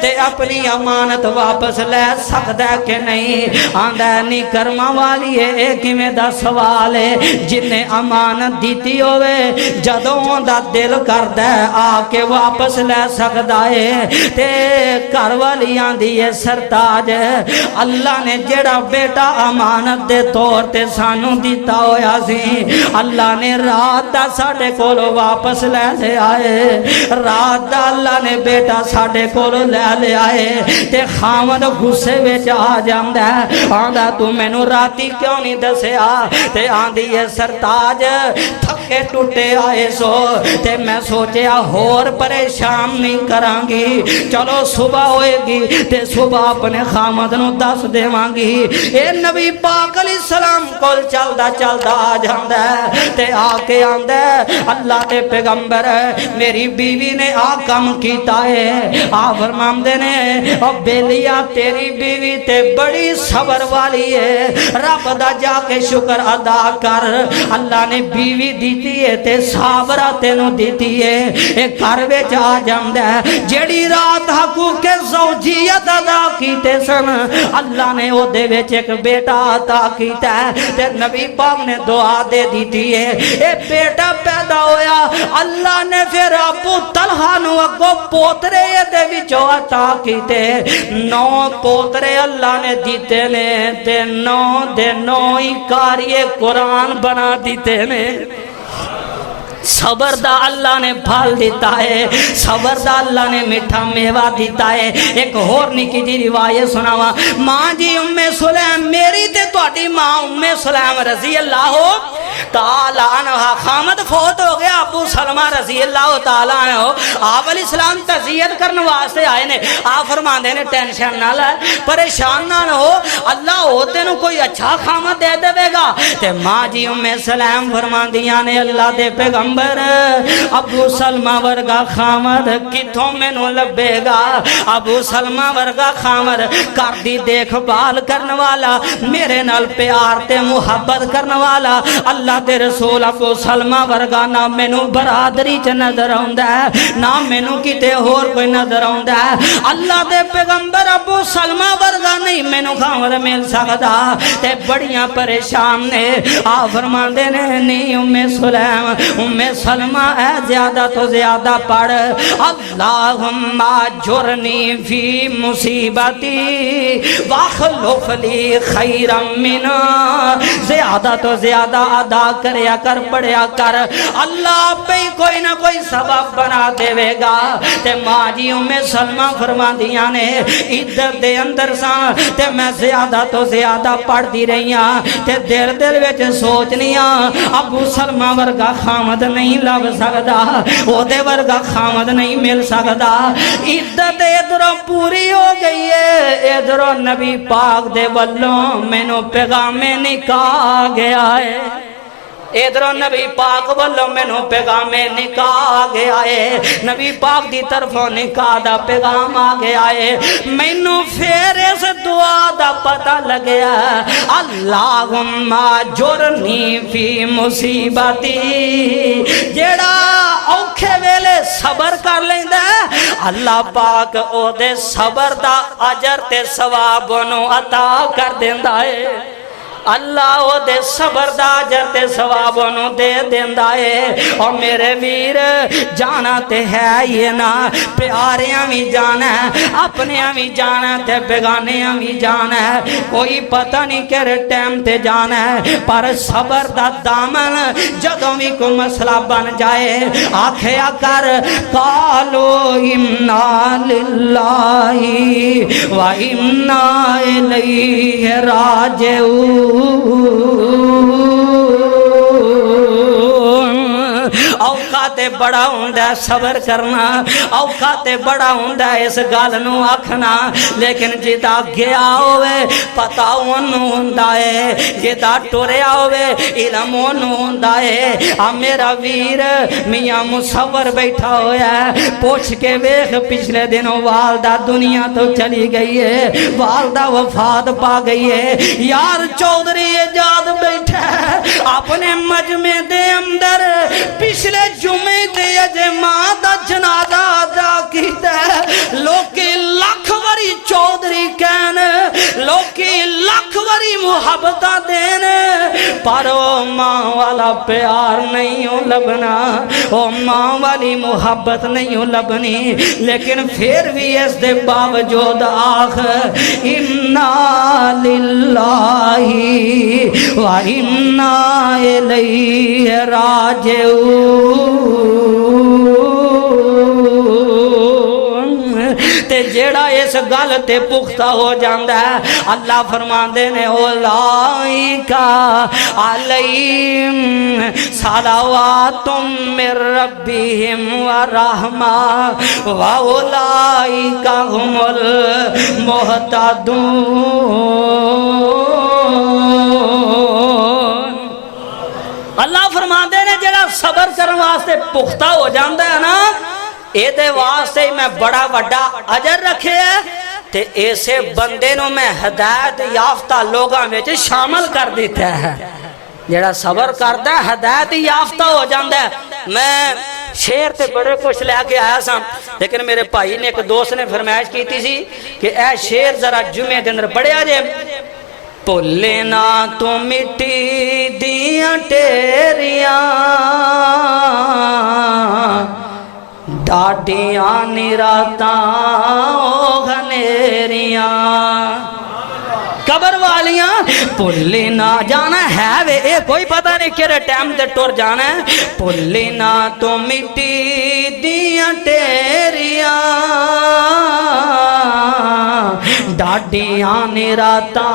ते अपनी अमानत वापस ले सकदा कि नहीं? आंदा नहीं कर्मा वाली है किवें दा सवाल है? जिन्ने अमानत दीती होवे जदों दा दिल करदा आके वापस ले सकदा है। ते घर वाली आंदी है सरताज अल्लाह ने जेड़ा बेटा अमानत दे तौर ते सानू दिता होया सी अल्लाह ने रात दा साडे कोल वापस ले लिया है। रात दा अल्लाह ने बेटा साडे कोल ले लिया है ते खामद गुस्से विच आ जांदा है। आंदा तू मैनू राती क्यों नहीं दसिया? ते आंदी है सरताज थके टूटे आए सो ते मैं सोचा होर परेशान नहीं करांगी, चलो सुबह होएगी ते सुबह अपने खामद नू दस देवांगी। ए नबी पाक अलैहिस्सलाम कोल चलदा चलदा आ जांदा ते आके आंदा अल्लाह दे पैगंबर मेरी बीवी ने आ काम कीता है। आ फरमांदे ने ओ बेलिया तेरी बीवी ते बड़ी सबर वाली है, रब दा जाके शुक्र अदा कर। अल्लाह ने बीवी दीती है ते साबरा तेनू दीती है। ए घर विच आ जांदा जेड़ी रात हकूके ज़ौजियत अदा कीते सन अल्लाह ने ओदे विच एक बेटा अता कीता ते नबी पाक ने दुआ दे दीती है। ए बेटा पैदा होया अल्लाह ने फिर अबू तलहा नू अगो पोतरे दे विचों अता कीते। 9 पोतरे अल्लाह ने दीते ने ते 9 दे 9 ही कारिए कुरान बना दीते ने। सबर दा अल्लाह ने फल दिता है, सबर दा अल्लाह ने मीठा मेवा दिता है। एक होर निकी जी रिवायत सुनावा। माँ जी उम्मे सुलैम मेरी ते तुहाडी माँ उम्मे सुलैम रजी अल्लाह ताला अन्हा खामद फोत हो गया। अबू सलमा रजी अल्लाह ताला अन्हु आप अलैहिस्सलाम तज़ियत करने वास्ते आए ने। आप फरमांदे ने टेंशन ना ले, परेशान ना हो, अल्लाह हो तेनू कोई अच्छा खामद दे देवेगा। ते माँ जी उम्मे सलाम फरमांदियां ने अल्लाह दे पैगंबर अबू सलमा वर्गा खामद किथों मैनू लभेगा? अबू सलमा वर्गा खामद घर दी देखभाल करने वाला, मेरे नाल प्यार ते मुहब्बत करने वाला अल्लाह दे रसूल अबू सलमा वर्गा ना मैनू बरादरी च नजर आउंदा है, ना मैनू किते होर कोई नजर आउंदा है। अल्लाह दे पैगंबर अबू सलमा वर्गा नहीं मैनू खामद मिल सकदा ते बड़ियां परेशान ने। आ फरमांदे ने नहीं उम्मे सुलैम उम्मे सलमा है ज्यादा तो ज्यादा पढ़ अल्लाहुम्मा जुरनी फी मुसीबती वखलुफ ली खैरम मिना। ज्यादा तो ज्यादा अदा करया कर, पढ़िया कर, अल्लाह पे कोई ना कोई सबब बना देवेगा। ते मां जी उम्मे सलमा फरमांदियां ने इधर दे अंदर सा ते मैं ज्यादा तो ज्यादा पढ़ती रही हाँ ते दिल दिल विच सोचनी हाँ अबू सलमा वर्गा खामद नहीं लभ सकदा, ओदे वर्गा खामद नहीं मिल सकदा। इद्दत इधरों पूरी हो गई है, इधरों नबी पाक दे वल्लों मैनू पैगामे निकाह गया है। इधरों नबी पाक वालों मैनू पैगामे निकाह गया है, नबी पाक की तरफों निकाह दा पैगाम आ गया है। मैनू फिर इस दुआ दा पता लग्या अल्लाहुम्मा जुरनी फी मुसीबती, जेड़ा औखे वेले सबर कर लेंदा अल्लाह पाक ओदे सबर दा अजर ते सवाब ओनू अता कर देंदा है। अल्लाह ओदे सबर दा अजर ते सवाब ओनू दे देंदा है। और मेरे वीर जाना ते है ही ना, प्यारियां भी जाना है, अपनियां भी जाना ते बेगानियां भी जाना है, कोई पता नहीं किहड़े टाइम ते जाना है। पर सबर दा दामन जदों भी कोई मसला बन जाए आखिया कर कालो इन्ना लिल्लाही व इन्ना इलैहि राजिऊन। औखा ते बड़ा हुंदा सबर करना, औखा ते बड़ा हुंदा इस गल नू आखना, लेकिन जिदा गया होवे पता ओनू हुंदा है, जिदा टुरिया होवे इलम ओनू हुंदा है। आ मेरा वीर मियां मुसव्वर बैठा होया है, पूछ के वेख पिछले दिनों वालदा दुनिया तो चली गई है, वालदा वफात पा गई है। यार चौधरी एजाज बैठा है अपने मजमे दे अंदर, पिछले जुमे ते अजे मां दा जनाजा अदा कीता, लोकी लख वारी चौधरी कहन, लोकी लख वारी मुहब्बत देन, पर ओ मां वाला प्यार नहीं हो लभना, ओ मां वाली मुहब्बत नहीं हो लभनी। लेकिन फिर भी इस दे बावजूद आख इन्ना लिल्लाही व इन्ना इलैहि राजिऊन। ते जेड़ा इस गल ते पुख्ता हो जाता है अल्लाह फरमांदे ने उलाइका अलैहिम सलावातुम मिर रब्बिहिम व रहमा व उलाइका हुमुल मुहतदून। अल्लाह फरमांदे ने जेड़ा सबर करने वास्ते पुख्ता हो जाता है ना, ये वास्ते मैं बड़ा वड्डा अजर रखे है, ते ऐसे बंदे नु मैं हिदायत याफ्ता लोगों में शामिल कर दिता है। जेड़ा सबर करता है हिदायत याफ्ता हो जाता है। मैं शेर ते बड़े कुछ लैके आया सा, लेकिन मेरे भाई ने एक दोस्त ने फरमाइश की थी कि यह शेर जरा जुमे के अंदर पढ़िया जे। भुले ना तू मिट्टी दियां टेरियां डाडियां निरातां घनेरियां कबर वालियां भुले ना जाना है वे, ये कोई पता नहीं किहड़े टाइम ते टुर जाना है। भुले ना तो मिट्टी दियां टेरियां डाडियां निरातां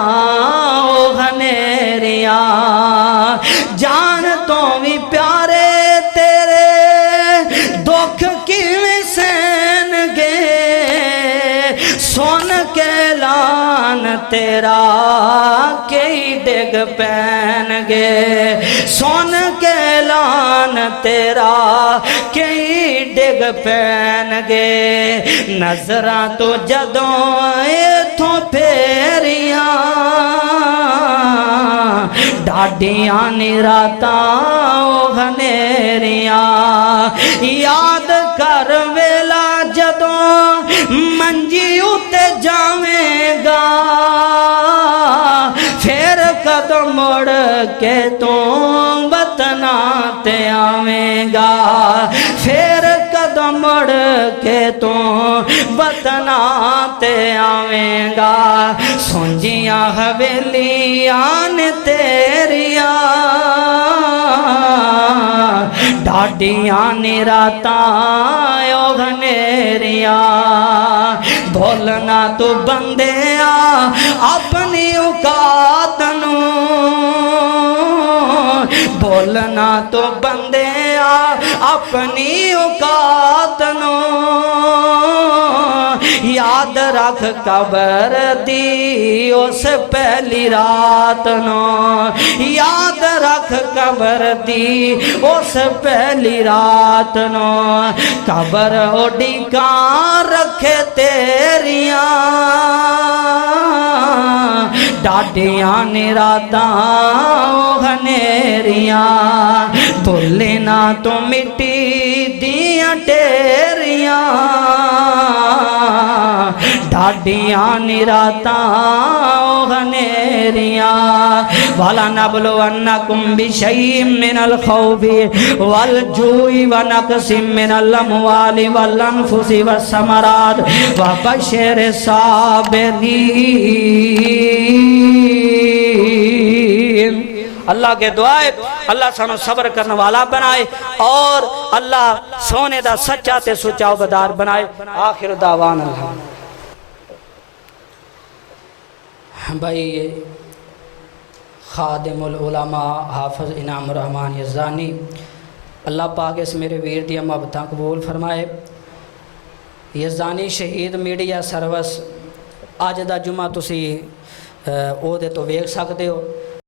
घनेरियां जान तो भी प्यारे तेरे दुख किवें सहन गे, सुन के ऐलान तेरा कई डिग पैन गे, सुन के ऐलान तेरा कई डिग पैन गे। नजरां तो जदों इथों फेरियां डाडियां निरातां घनेरियां याद कर वेला जदों मंजी उते जावेगा, फिर कदम मुड़ के तू वतना ते आवेगा, फिर कदम मुड़ के तू वतना ते आवेगा। सुंजियां हवेलियां ने तेरियां डाडियां ने रातां ओ घनेरियां भोलना तू बंदिया अपनी औकात नूं भोलना तो बंदिया अपनी औकात नूं याद रख कबर दी उस पहली रात नूं याद रख कबर दी उस पहली रात नूं कबर उडिका रखे तेरिया डाडियां ने रातां घनेरियां भुले ना तो मिट्टी दियां टेरियां डाडियां ने रातां घनेरियां वाला नबलो अन्नकुम बिशैइन मिनल खौफि वल जूइ व नक्सिम मिनल अमवालि वल अनफुसि वस्समरात व बशिर साबिरीन। अल्लाह के दुआए अल्लाह सानू सब्र करने वाला बनाए और अल्लाह सोने दा सच्चा ते सुचा उबदार बनाए। आखिर दावाना भाई खादिमुल उलमा हाफिज इनाम रहमान यज़ानी अल्लाह पाक इस मेरे वीर दी मोहब्बतां कबूल फरमाए। यज़ानी शहीद मीडिया सर्विस अज दा जुमा तुसी ओहदे तो वेख सकते हो।